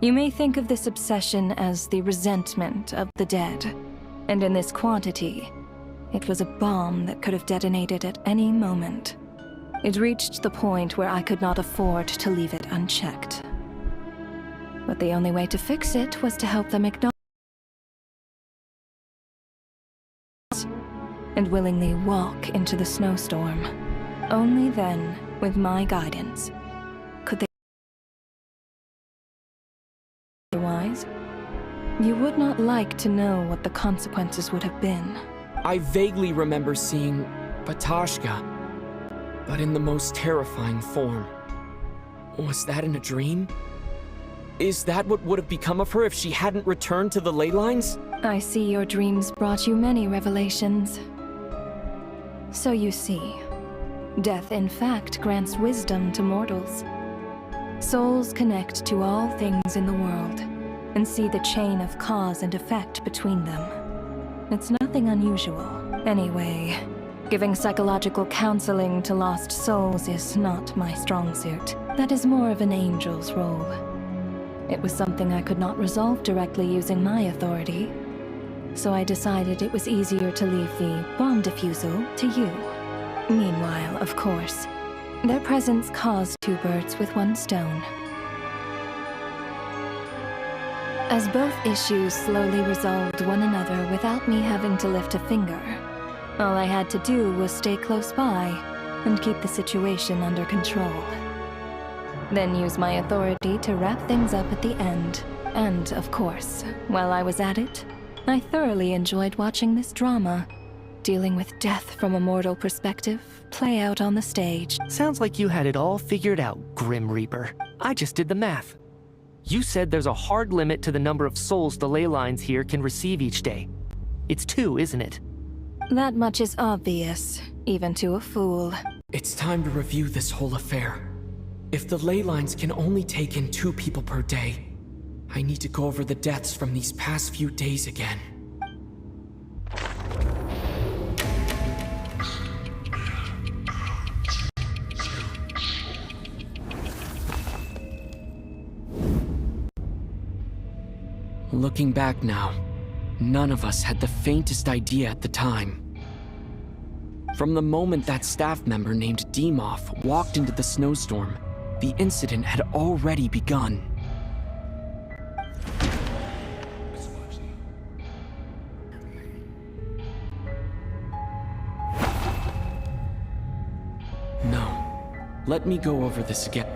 You may think of this obsession as the resentment of the dead, and in this quantity, it was a bomb that could have detonated at any moment. It reached the point where I could not afford to leave it unchecked. But the only way to fix it was to help them acknowledge and willingly walk into the snowstorm. Only then, with my guidance, could they. Otherwise, you would not like to know what the consequences would have been. I vaguely remember seeing Batashka, but in the most terrifying form. Was that in a dream? Is that what would have become of her if she hadn't returned to the ley lines? I see your dreams brought you many revelations. So you see, death in fact grants wisdom to mortals. Souls connect to all things in the world and see the chain of cause and effect between them. It's nothing unusual. Anyway, giving psychological counseling to lost souls is not my strong suit. That is more of an angel's role. It was something I could not resolve directly using my authority, so I decided it was easier to leave the bomb defusal to you. Meanwhile, of course, their presence caused two birds with one stone. As both issues slowly resolved one another without me having to lift a finger, all I had to do was stay close by and keep the situation under control. Then use my authority to wrap things up at the end. And, of course, while I was at it, I thoroughly enjoyed watching this drama, dealing with death from a mortal perspective, play out on the stage. Sounds like you had it all figured out, Grim Reaper. I just did the math. You said there's a hard limit to the number of souls the ley lines here can receive each day. It's 2, isn't it? That much is obvious, even to a fool. It's time to review this whole affair. If the ley lines can only take in 2 people per day, I need to go over the deaths from these past few days again. Looking back now, none of us had the faintest idea at the time. From the moment that staff member named Dimov walked into the snowstorm, the incident had already begun. No. Let me go over this again.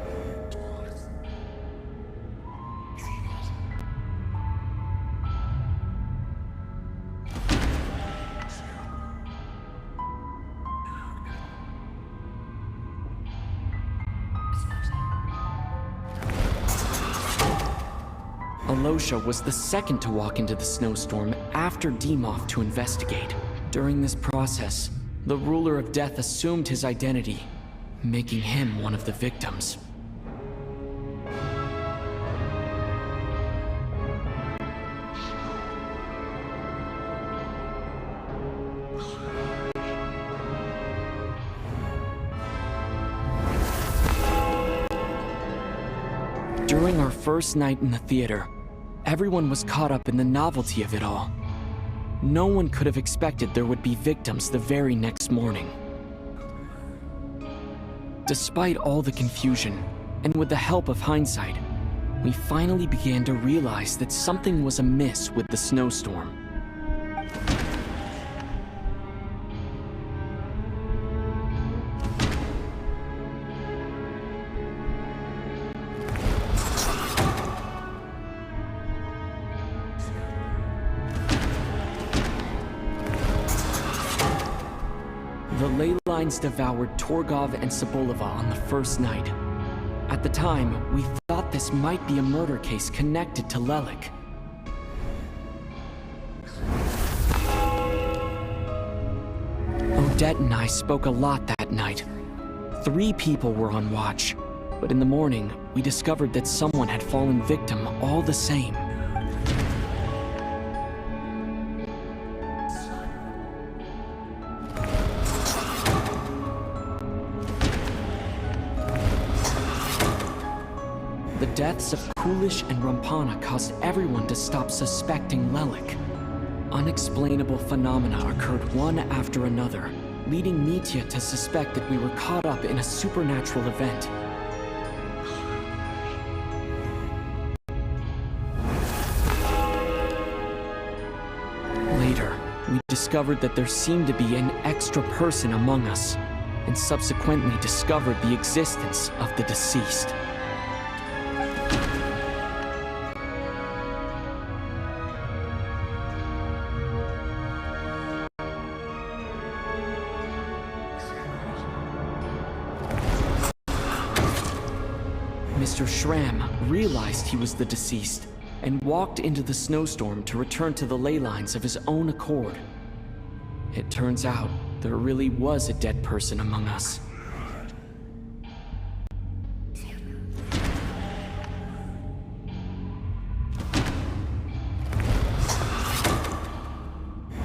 Alosha was the second to walk into the snowstorm after Dimov to investigate. During this process, the ruler of death assumed his identity, making him one of the victims. During our first night in the theater, everyone was caught up in the novelty of it all. No one could have expected there would be victims the very next morning. Despite all the confusion, and with the help of hindsight, we finally began to realize that something was amiss with the snowstorm. The ley lines devoured Torgov and Sobolova on the first night. At the time, we thought this might be a murder case connected to Lelik. Odette and I spoke a lot that night. 3 people were on watch, but in the morning, we discovered that someone had fallen victim all the same. The deaths of Kulish and Rampana caused everyone to stop suspecting Lelik. Unexplainable phenomena occurred one after another, leading Mitya to suspect that we were caught up in a supernatural event. Later, we discovered that there seemed to be an extra person among us, and subsequently discovered the existence of the deceased. Mr. Schramm realized he was the deceased and walked into the snowstorm to return to the ley lines of his own accord. It turns out there really was a dead person among us.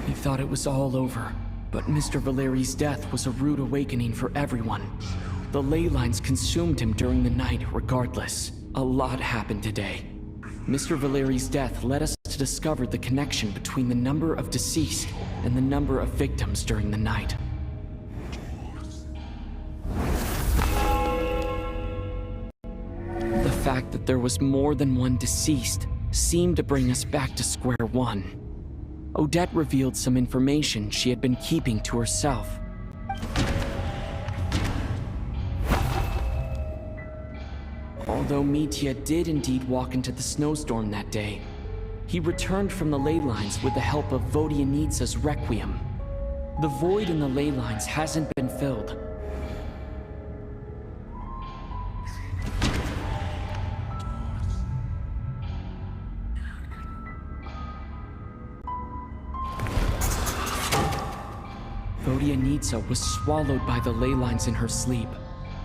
We thought it was all over, but Mr. Valeri's death was a rude awakening for everyone. The ley lines consumed him during the night regardless. A lot happened today. Mr. Valeri's death led us to discover the connection between the number of deceased and the number of victims during the night. The fact that there was more than one deceased seemed to bring us back to square one. Odette revealed some information she had been keeping to herself. Although Mitya did indeed walk into the snowstorm that day, he returned from the ley lines with the help of Vodianitsa's Requiem. The void in the ley lines hasn't been filled. Vodianitsa was swallowed by the ley lines in her sleep.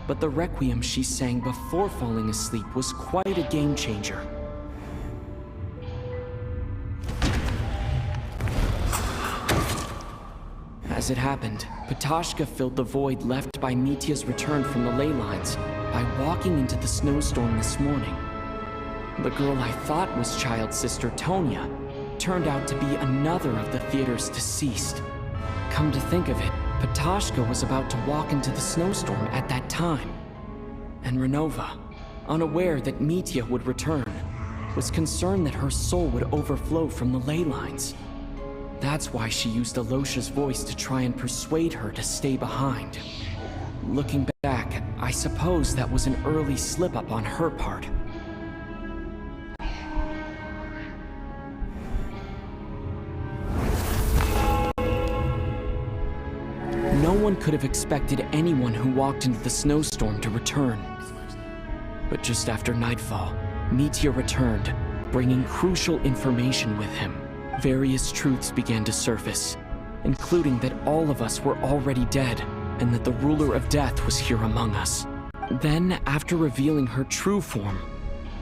But the Requiem she sang before falling asleep was quite a game changer. As it happened, Patashka filled the void left by Mitya's return from the ley lines by walking into the snowstorm this morning. The girl I thought was child sister Tonya turned out to be another of the theater's deceased. Come to think of it, Patashka was about to walk into the snowstorm at that time. And Renova, unaware that Mitya would return, was concerned that her soul would overflow from the ley lines. That's why she used Alosha's voice to try and persuade her to stay behind. Looking back, I suppose that was an early slip-up on her part. No one could have expected anyone who walked into the snowstorm to return. But just after nightfall, Mitya returned, bringing crucial information with him. Various truths began to surface, including that all of us were already dead, and that the ruler of death was here among us. Then, after revealing her true form,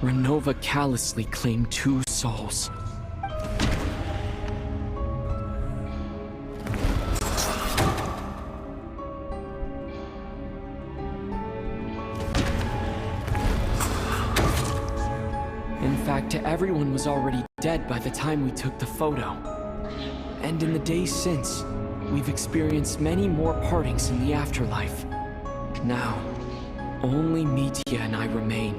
Renova callously claimed 2 souls. fact, everyone was already dead by the time we took the photo. And in the days since, we've experienced many more partings in the afterlife. Now, only Mitya and I remain.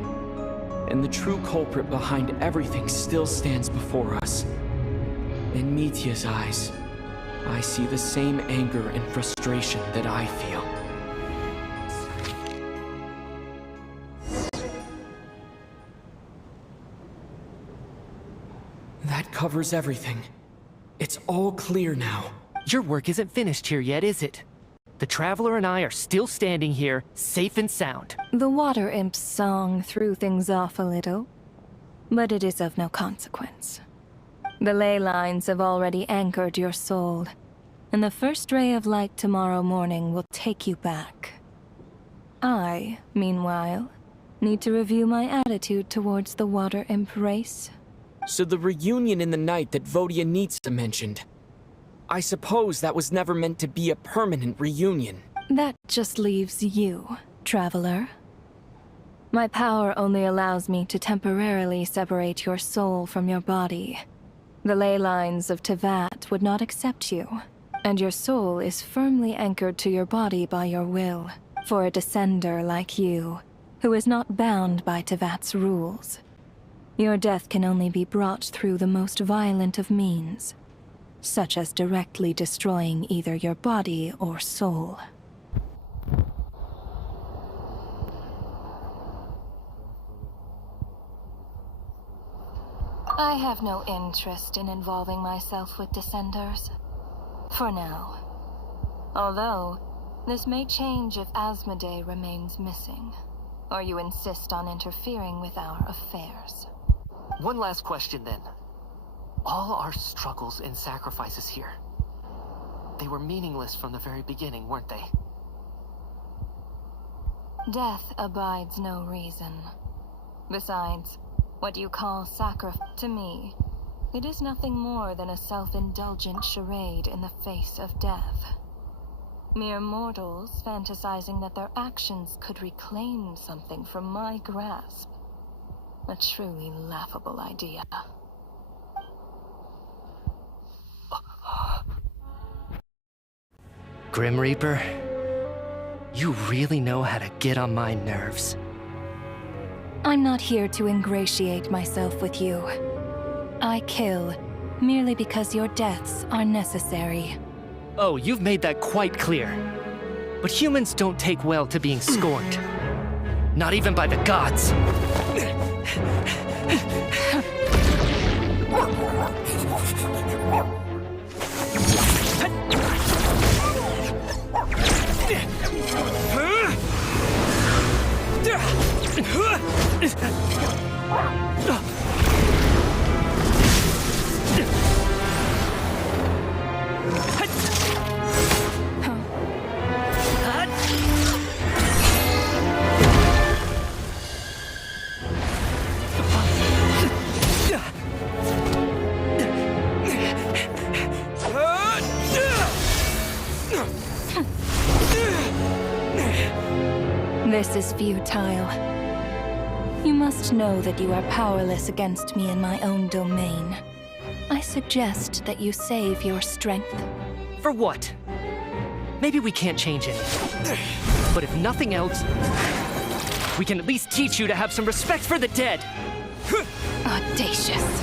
And the true culprit behind everything still stands before us. In Mitya's eyes, I see the same anger and frustration that I feel. That covers everything. It's all clear now. Your work isn't finished here yet, is it? The Traveler and I are still standing here, safe and sound. The Water Imp's song threw things off a little, but it is of no consequence. The ley lines have already anchored your soul, and the first ray of light tomorrow morning will take you back. I, meanwhile, need to review my attitude towards the Water Imp race. So the reunion in the night that Vodyanitsa mentioned, I suppose that was never meant to be a permanent reunion. That just leaves you, Traveler. My power only allows me to temporarily separate your soul from your body. The ley lines of Tevat would not accept you, and your soul is firmly anchored to your body by your will, for a descender like you, who is not bound by Tevat's rules. Your death can only be brought through the most violent of means, such as directly destroying either your body or soul. I have no interest in involving myself with Descenders. For now. Although, this may change if Asmodee remains missing, or you insist on interfering with our affairs. One last question then. All our struggles and sacrifices here, they were meaningless from the very beginning, weren't they? Death abides no reason. Besides, what you call sacrifice to me, it is nothing more than a self-indulgent charade in the face of death. Mere mortals fantasizing that their actions could reclaim something from my grasp. A truly laughable idea. Grim Reaper, you really know how to get on my nerves. I'm not here to ingratiate myself with you. I kill merely because your deaths are necessary. Oh, you've made that quite clear. But humans don't take well to being scorned. Not even by the gods. This is futile. You must know that you are powerless against me in my own domain. I suggest that you save your strength. For what? Maybe we can't change anything. But if nothing else, we can at least teach you to have some respect for the dead. Audacious.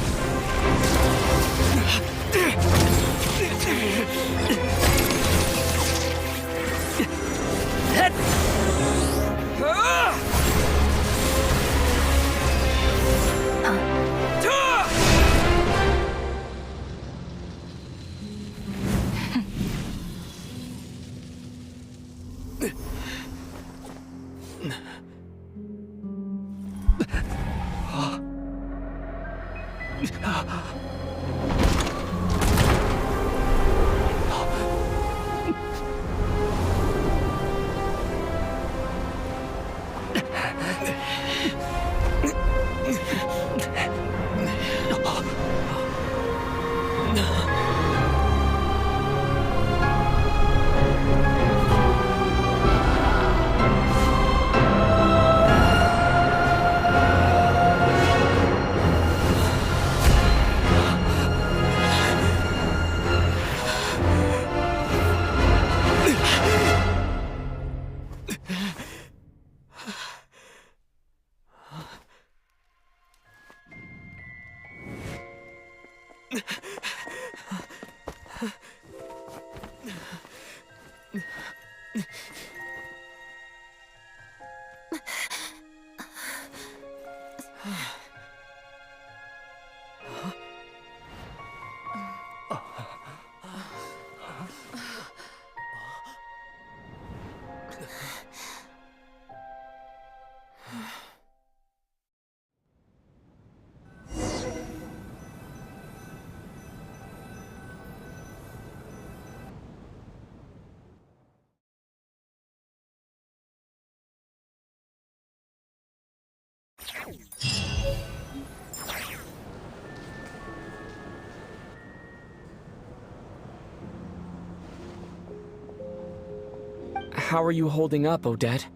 How are you holding up, Odette?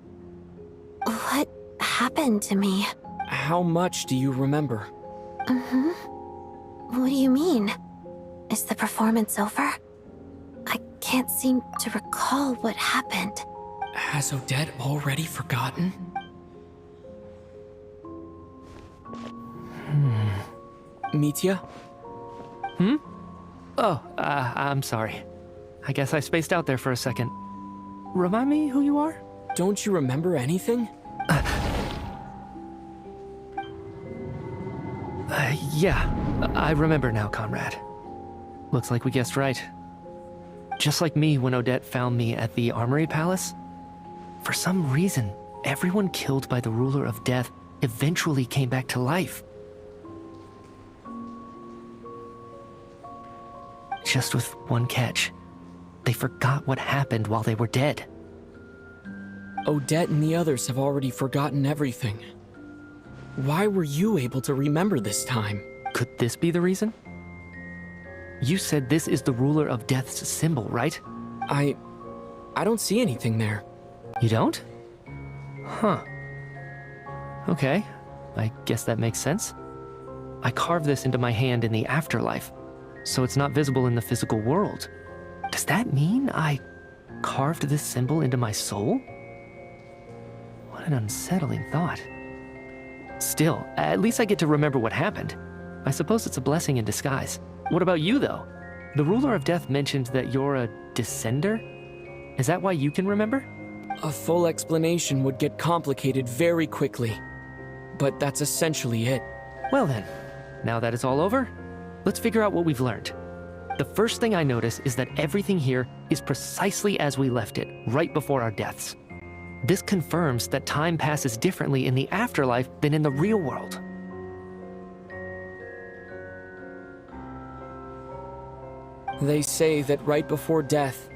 What happened to me? How much do you remember? What do you mean? Is the performance over? I can't seem to recall what happened. Has Odette already forgotten? Mitya? Oh, I'm sorry. I guess I spaced out there for a second. Remind me who you are? Don't you remember anything? Yeah, I remember now, comrade. Looks like we guessed right. Just like me when Odette found me at the Armory Palace. For some reason, everyone killed by the Ruler of Death eventually came back to life. Just with one catch. They forgot what happened while they were dead. Odette and the others have already forgotten everything. Why were you able to remember this time? Could this be the reason? You said this is the Ruler of Death's symbol, right? I don't see anything there. You don't? Huh. Okay, I guess that makes sense. I carved this into my hand in the afterlife, so it's not visible in the physical world. Does that mean I carved this symbol into my soul? What an unsettling thought. Still, at least I get to remember what happened. I suppose it's a blessing in disguise. What about you, though? The Ruler of Death mentioned that you're a descender? Is that why you can remember? A full explanation would get complicated very quickly. But that's essentially it. Well then, now that it's all over, let's figure out what we've learned. The first thing I notice is that everything here is precisely as we left it, right before our deaths. This confirms that time passes differently in the afterlife than in the real world. They say that right before death,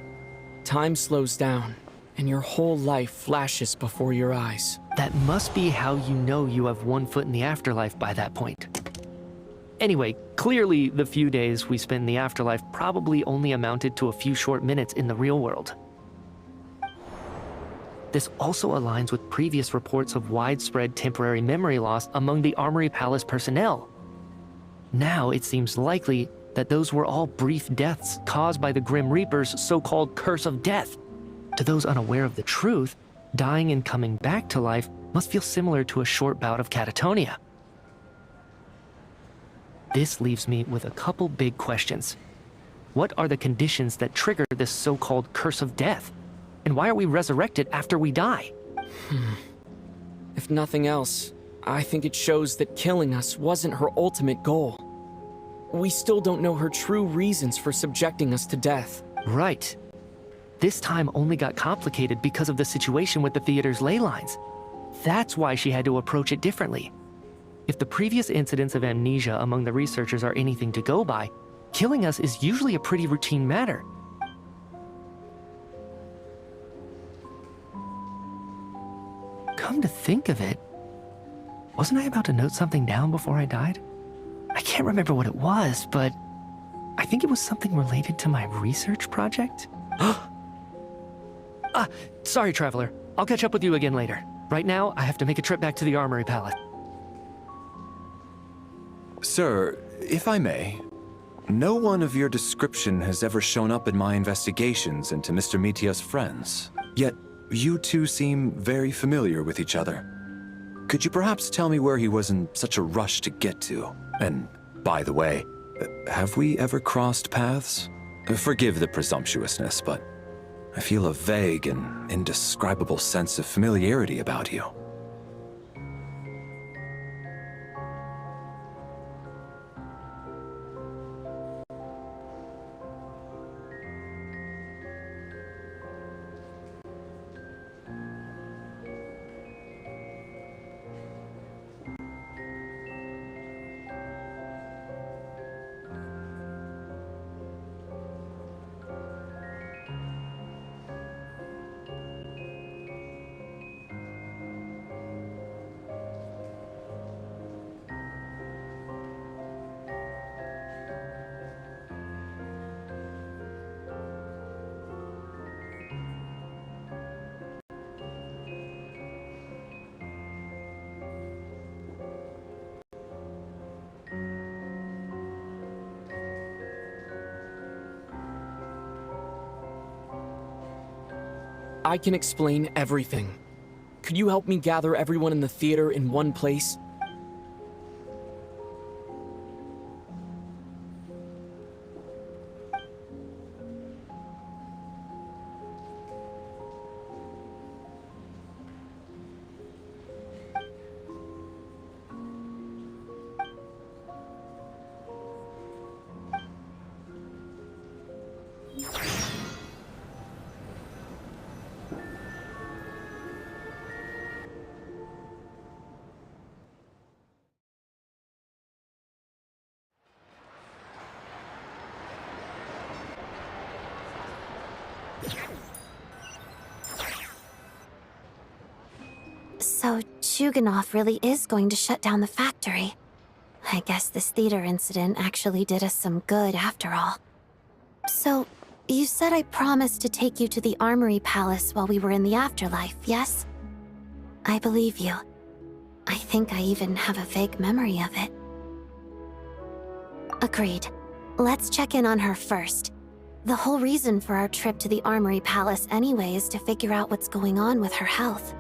time slows down, and your whole life flashes before your eyes. That must be how you know you have one foot in the afterlife by that point. Anyway, clearly the few days we spent in the afterlife probably only amounted to a few short minutes in the real world. This also aligns with previous reports of widespread temporary memory loss among the Armory Palace personnel. Now it seems likely that those were all brief deaths caused by the Grim Reaper's so-called curse of death. To those unaware of the truth, dying and coming back to life must feel similar to a short bout of catatonia. This leaves me with a couple big questions. What are the conditions that trigger this so-called curse of death? And why are we resurrected after we die? If nothing else, I think it shows that killing us wasn't her ultimate goal. We still don't know her true reasons for subjecting us to death. Right. This time only got complicated because of the situation with the theater's ley lines. That's why she had to approach it differently. If the previous incidents of amnesia among the researchers are anything to go by, killing us is usually a pretty routine matter. Come to think of it, wasn't I about to note something down before I died? I can't remember what it was, but I think it was something related to my research project. Sorry, Traveler. I'll catch up with you again later. Right now, I have to make a trip back to the Armory Palace. Sir, if I may, no one of your description has ever shown up in my investigations into Mr. Mitya's friends. Yet, you two seem very familiar with each other. Could you perhaps tell me where he was in such a rush to get to? And, by the way, have we ever crossed paths? Forgive the presumptuousness, but I feel a vague and indescribable sense of familiarity about you. I can explain everything. Could you help me gather everyone in the theater in one place? So, Chuganov really is going to shut down the factory. I guess this theater incident actually did us some good after all. So, you said I promised to take you to the Armory Palace while we were in the afterlife, yes? I believe you. I think I even have a vague memory of it. Agreed. Let's check in on her first. The whole reason for our trip to the Armory Palace anyway is to figure out what's going on with her health.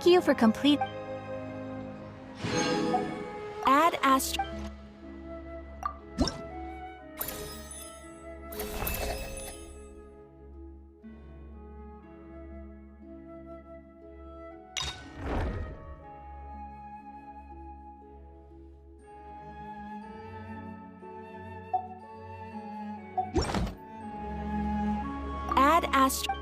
Thank you for complete. Add Astro. Add Astro.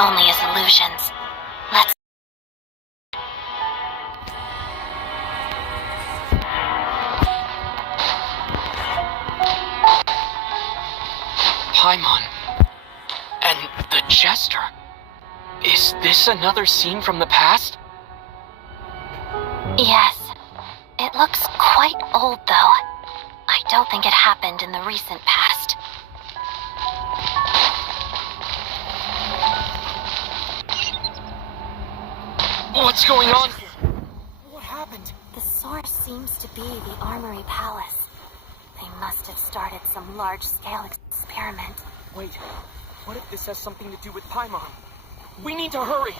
only as illusions. Let's... Paimon. And the Jester. Is this another scene from the past? Yes. It looks quite old, though. I don't think it happened in the recent past. What's going on here? What happened? The source seems to be the Armory Palace. They must have started some large-scale experiment. Wait, what if this has something to do with Paimon? We need to hurry!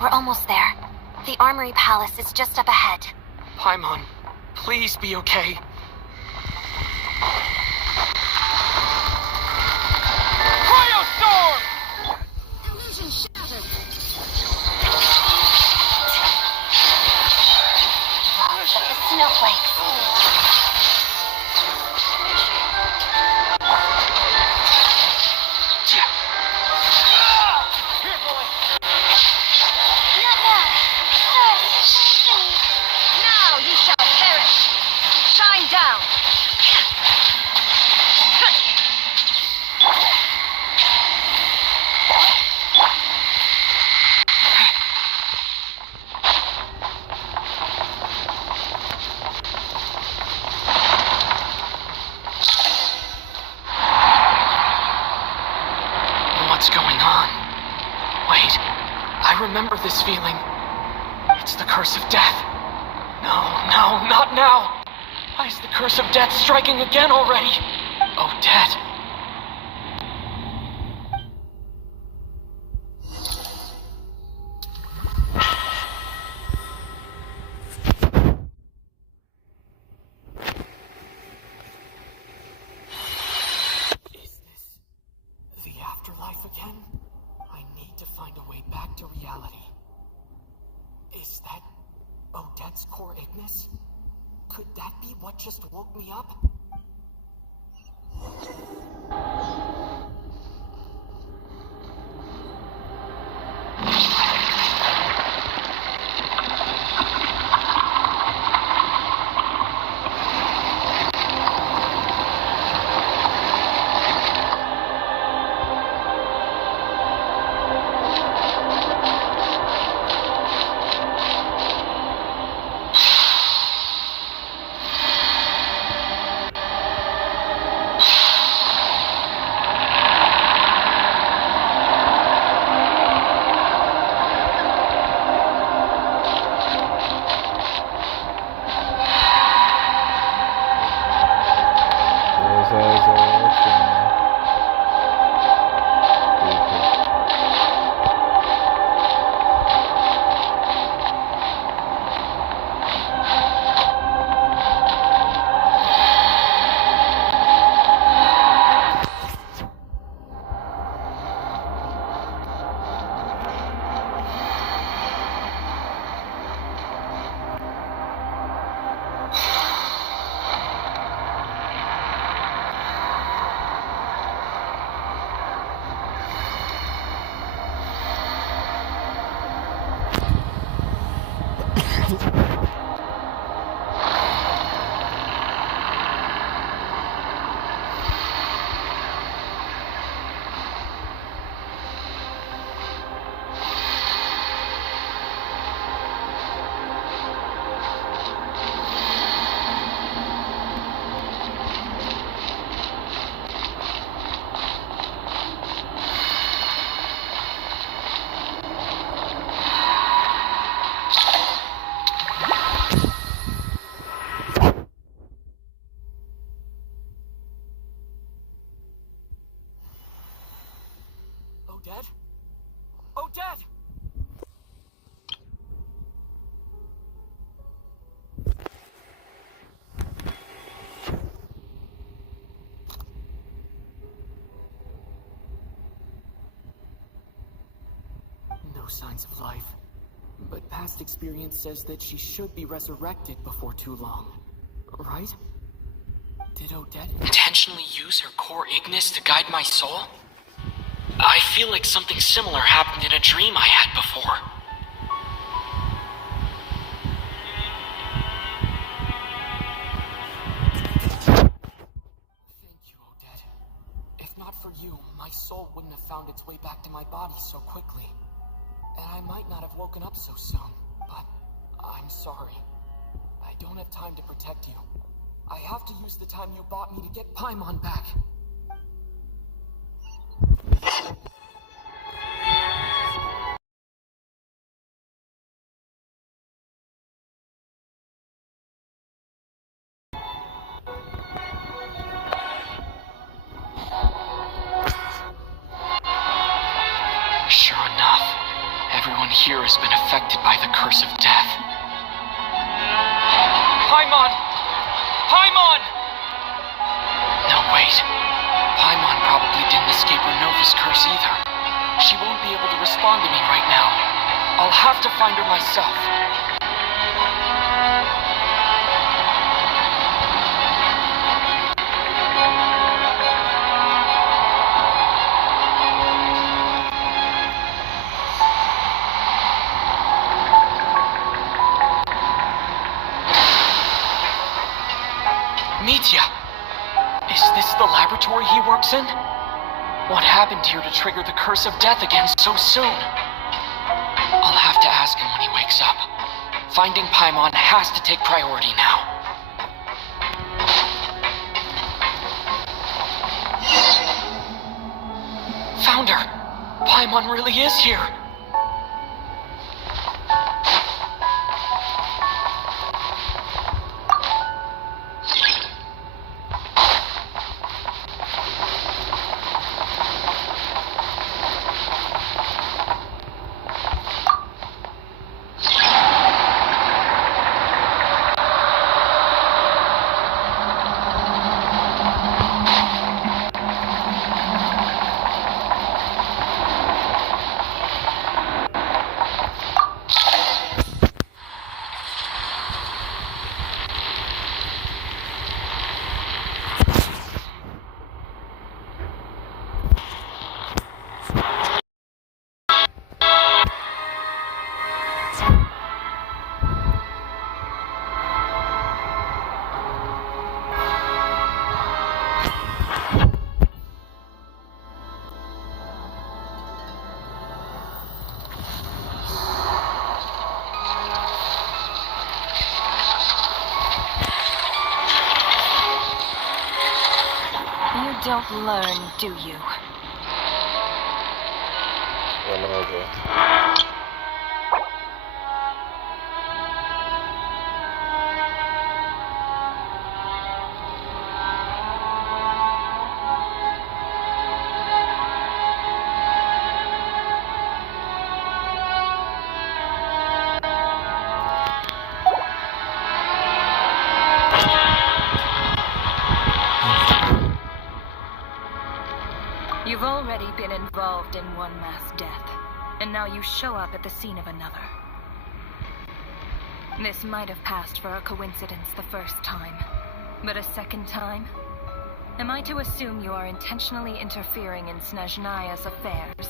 We're almost there. The Armory Palace is just up ahead. Paimon, please be okay. Cryostorm! Illusion shattered. The snowflakes. Now you shall perish. Shine down. What's going on? Wait, I remember this feeling. It's the curse of death. No, not now. Why is the curse of death striking again already? Odette. Is this the afterlife again? I need to find a way back to reality. Is that Odette's core Ignis? Could that be what just woke me up? Odette? Odette! signs of life. But past experience says that she should be resurrected before too long. Right? Did Odette intentionally use her core Ignis to guide my soul? I feel like something similar happened in a dream I had before. Thank you, Odette. If not for you, my soul wouldn't have found its way back to my body so quickly. And I might not have woken up so soon, but I'm sorry. I don't have time to protect you. I have to use the time you bought me to get Paimon back. Sure enough, everyone here has been affected by the curse of death. Paimon! Paimon! No, wait. Paimon probably didn't escape Renova's curse either. She won't be able to respond to me right now. I'll have to find her myself. Mitya! Is this the laboratory he works in? What happened here to trigger the curse of death again so soon? I'll have to ask him when he wakes up. Finding Paimon has to take priority now. Found her! Paimon really is here! Don't learn, do you? You've already been involved in one mass death, and now you show up at the scene of another. This might have passed for a coincidence the first time, but a second time? Am I to assume you are intentionally interfering in Snezhnaya's affairs?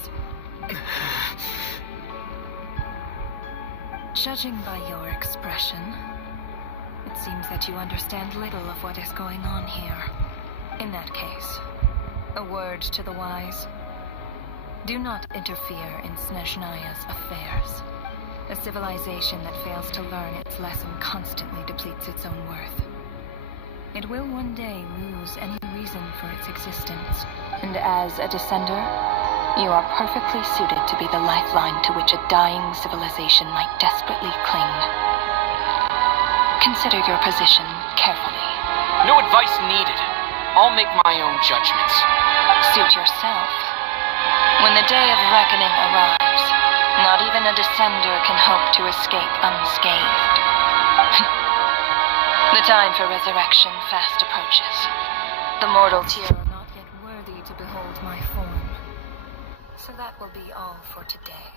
Judging by your expression, it seems that you understand little of what is going on here. In that case, a word to the wise. Do not interfere in Snezhnaya's affairs. A civilization that fails to learn its lesson constantly depletes its own worth. It will one day lose any reason for its existence. And as a descender, you are perfectly suited to be the lifeline to which a dying civilization might desperately cling. Consider your position carefully. No advice needed. I'll make my own judgments. Suit yourself. When the day of reckoning arrives, not even a descender can hope to escape unscathed. The time for resurrection fast approaches. The mortals here are not yet worthy to behold my form. So that will be all for today.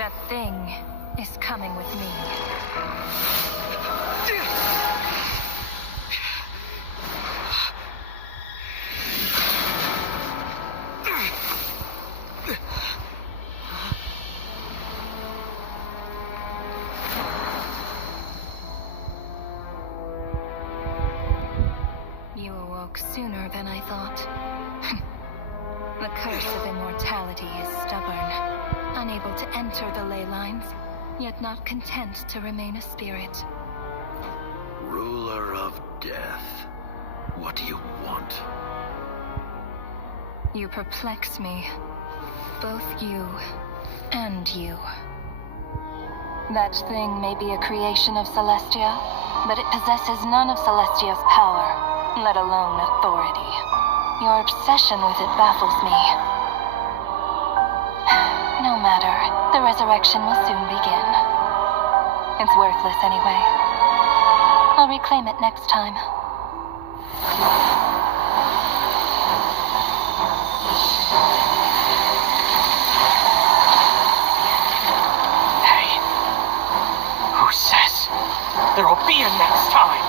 That thing is coming with me. You awoke sooner than I thought. The curse of immortality is stubborn, unable to enter the ley lines, yet not content to remain a spirit. Ruler of death, what do you want? You perplex me. Both you and you. That thing may be a creation of Celestia, but it possesses none of Celestia's power, let alone authority. Your obsession with it baffles me. No matter, the resurrection will soon begin. It's worthless anyway. I'll reclaim it next time. Hey, who says there'll be a next time?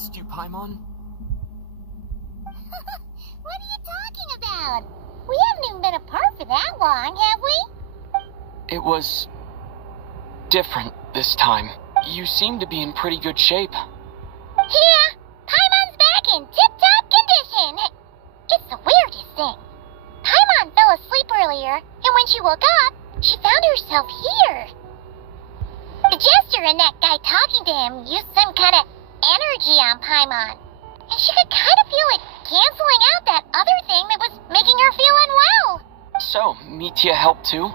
missed you, Paimon. What are you talking about? We haven't even been apart for that long, have we? It was different this time. You seem to be in pretty good shape. Yeah, Paimon's back in tip-top condition. It's the weirdest thing. Paimon fell asleep earlier, and when she woke up, she found herself here. The jester and that guy talking to him used some kind of energy on Paimon, and she could kind of feel it canceling out that other thing that was making her feel unwell. So, Mitya helped too?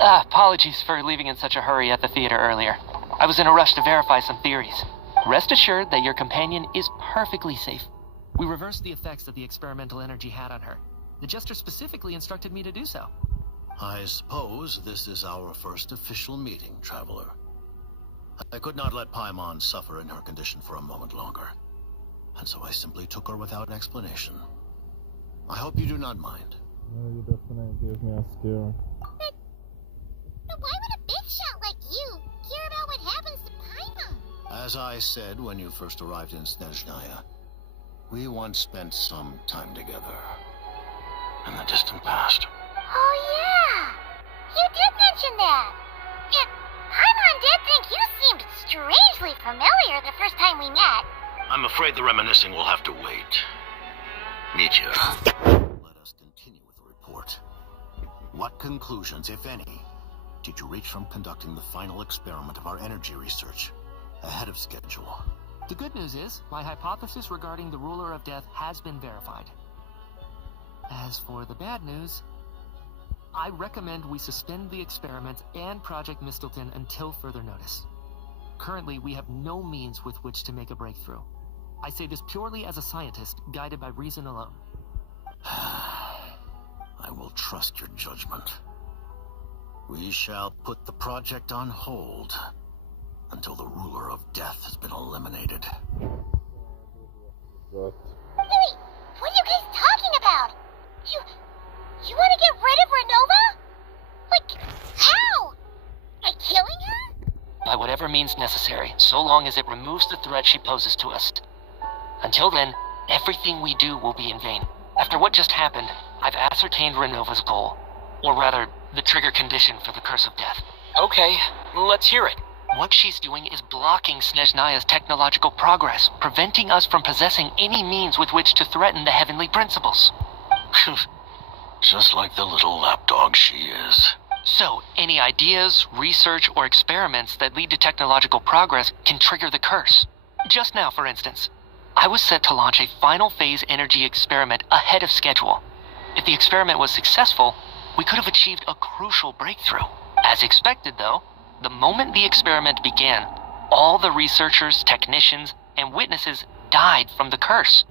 Apologies for leaving in such a hurry at the theater earlier. I was in a rush to verify some theories. Rest assured that your companion is perfectly safe. We reversed the effects that the experimental energy had on her. The jester specifically instructed me to do so. I suppose this is our first official meeting, Traveler. I could not let Paimon suffer in her condition for a moment longer, and so I simply took her without explanation. I hope you do not mind. No, you definitely gave me a scare. But why would a big shot like you care about what happens to Paimon? As I said when you first arrived in Snezhnaya, we once spent some time together in the distant past. Oh yeah, you did mention that. And Paimon did think you seemed strangely familiar the first time we met. I'm afraid the reminiscing will have to wait. Mitya, let us continue with the report. What conclusions, if any, did you reach from conducting the final experiment of our energy research ahead of schedule? The good news is, my hypothesis regarding the Ruler of Death has been verified. As for the bad news, I recommend we suspend the experiment and Project Mistleton until further notice. Currently, we have no means with which to make a breakthrough. I say this purely as a scientist, guided by reason alone. I will trust your judgment. We shall put the project on hold until the Ruler of Death has been eliminated. Wait, what are you guys talking about? You want to get rid of Renova? Like, how? By killing her? By whatever means necessary, so long as it removes the threat she poses to us. Until then, everything we do will be in vain. After what just happened, I've ascertained Renova's goal. Or rather, the trigger condition for the Curse of Death. Okay, let's hear it. What she's doing is blocking Snezhnaya's technological progress, preventing us from possessing any means with which to threaten the heavenly principles. Just like the little lapdog she is. So, any ideas, research, or experiments that lead to technological progress can trigger the curse. Just now, for instance, I was set to launch a final phase energy experiment ahead of schedule. If the experiment was successful, we could have achieved a crucial breakthrough. As expected, though, the moment the experiment began, all the researchers, technicians, and witnesses died from the curse.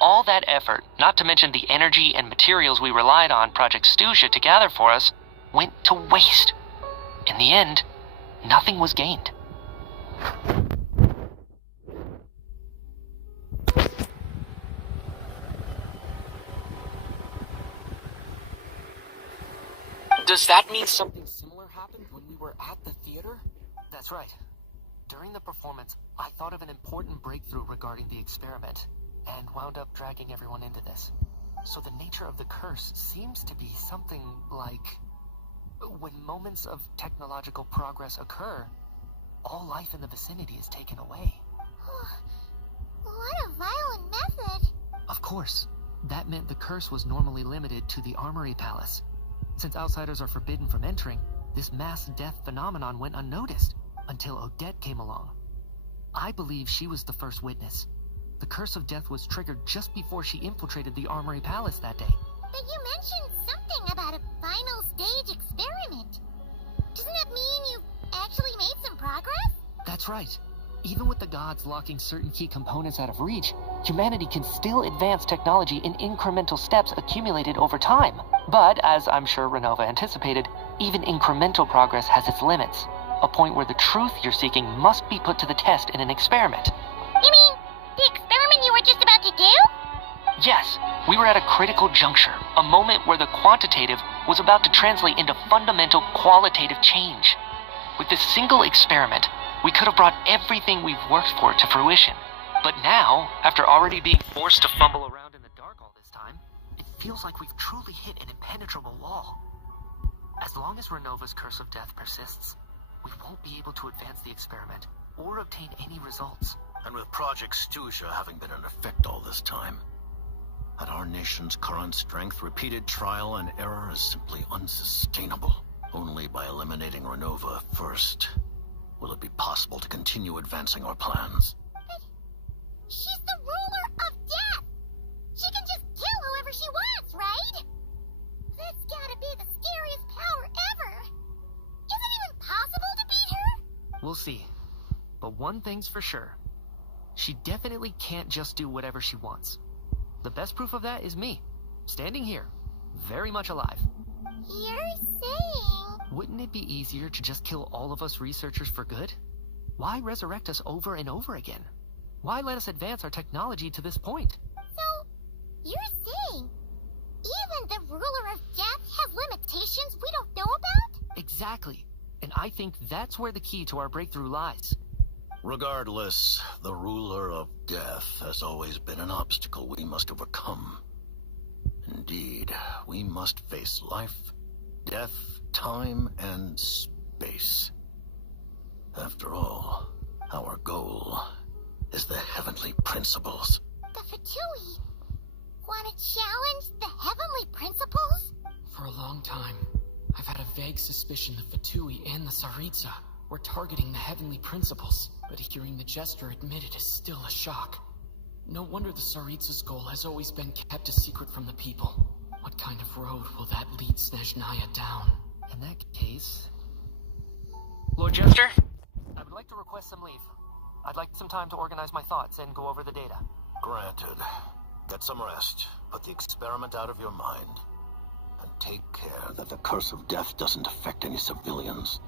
All that effort, not to mention the energy and materials we relied on Project Stuja to gather for us, went to waste. In the end, nothing was gained. Does that mean something similar happened when we were at the theater? That's right. During the performance, I thought of an important breakthrough regarding the experiment, and wound up dragging everyone into this. So the nature of the curse seems to be something like, when moments of technological progress occur, all life in the vicinity is taken away. What a violent method. Of course, that meant the curse was normally limited to the Armory Palace. Since outsiders are forbidden from entering, this mass death phenomenon went unnoticed until Odette came along. I believe she was the first witness. The Curse of Death was triggered just before she infiltrated the Armory Palace that day. But you mentioned something about a final stage experiment. Doesn't that mean you've actually made some progress? That's right. Even with the gods locking certain key components out of reach, humanity can still advance technology in incremental steps accumulated over time. But, as I'm sure Renova anticipated, even incremental progress has its limits. A point where the truth you're seeking must be put to the test in an experiment. You mean the experiment you were just about to do? Yes, we were at a critical juncture, a moment where the quantitative was about to translate into fundamental qualitative change. With this single experiment, we could have brought everything we've worked for to fruition. But now, after already being forced to fumble around in the dark all this time, it feels like we've truly hit an impenetrable wall. As long as Renova's Curse of Death persists, we won't be able to advance the experiment or obtain any results. And with Project Stuja having been in effect all this time, at our nation's current strength, repeated trial and error is simply unsustainable. Only by eliminating Renova first will it be possible to continue advancing our plans. But she's the ruler of death! She can just kill whoever she wants, right? That's gotta be the scariest power ever! Is it even possible to beat her? We'll see. But one thing's for sure. She definitely can't just do whatever she wants. The best proof of that is me, standing here, very much alive. You're saying... Wouldn't it be easier to just kill all of us researchers for good? Why resurrect us over and over again? Why let us advance our technology to this point? So, you're saying even the ruler of death has limitations we don't know about? Exactly. And I think that's where the key to our breakthrough lies. Regardless, the ruler of death has always been an obstacle we must overcome. Indeed, we must face life, death, time, and space. After all, our goal is the heavenly principles. The Fatui want to challenge the heavenly principles? For a long time, I've had a vague suspicion the Fatui and the Tsaritsa were targeting the heavenly principles. but hearing the Jester admit it is still a shock. No wonder the Tsaritsa's goal has always been kept a secret from the people. What kind of road will that lead Snezhnaya down? In that case... Lord Jester, I would like to request some leave. I'd like some time to organize my thoughts and go over the data. Granted. Get some rest. Put the experiment out of your mind. And take care that the curse of death doesn't affect any civilians.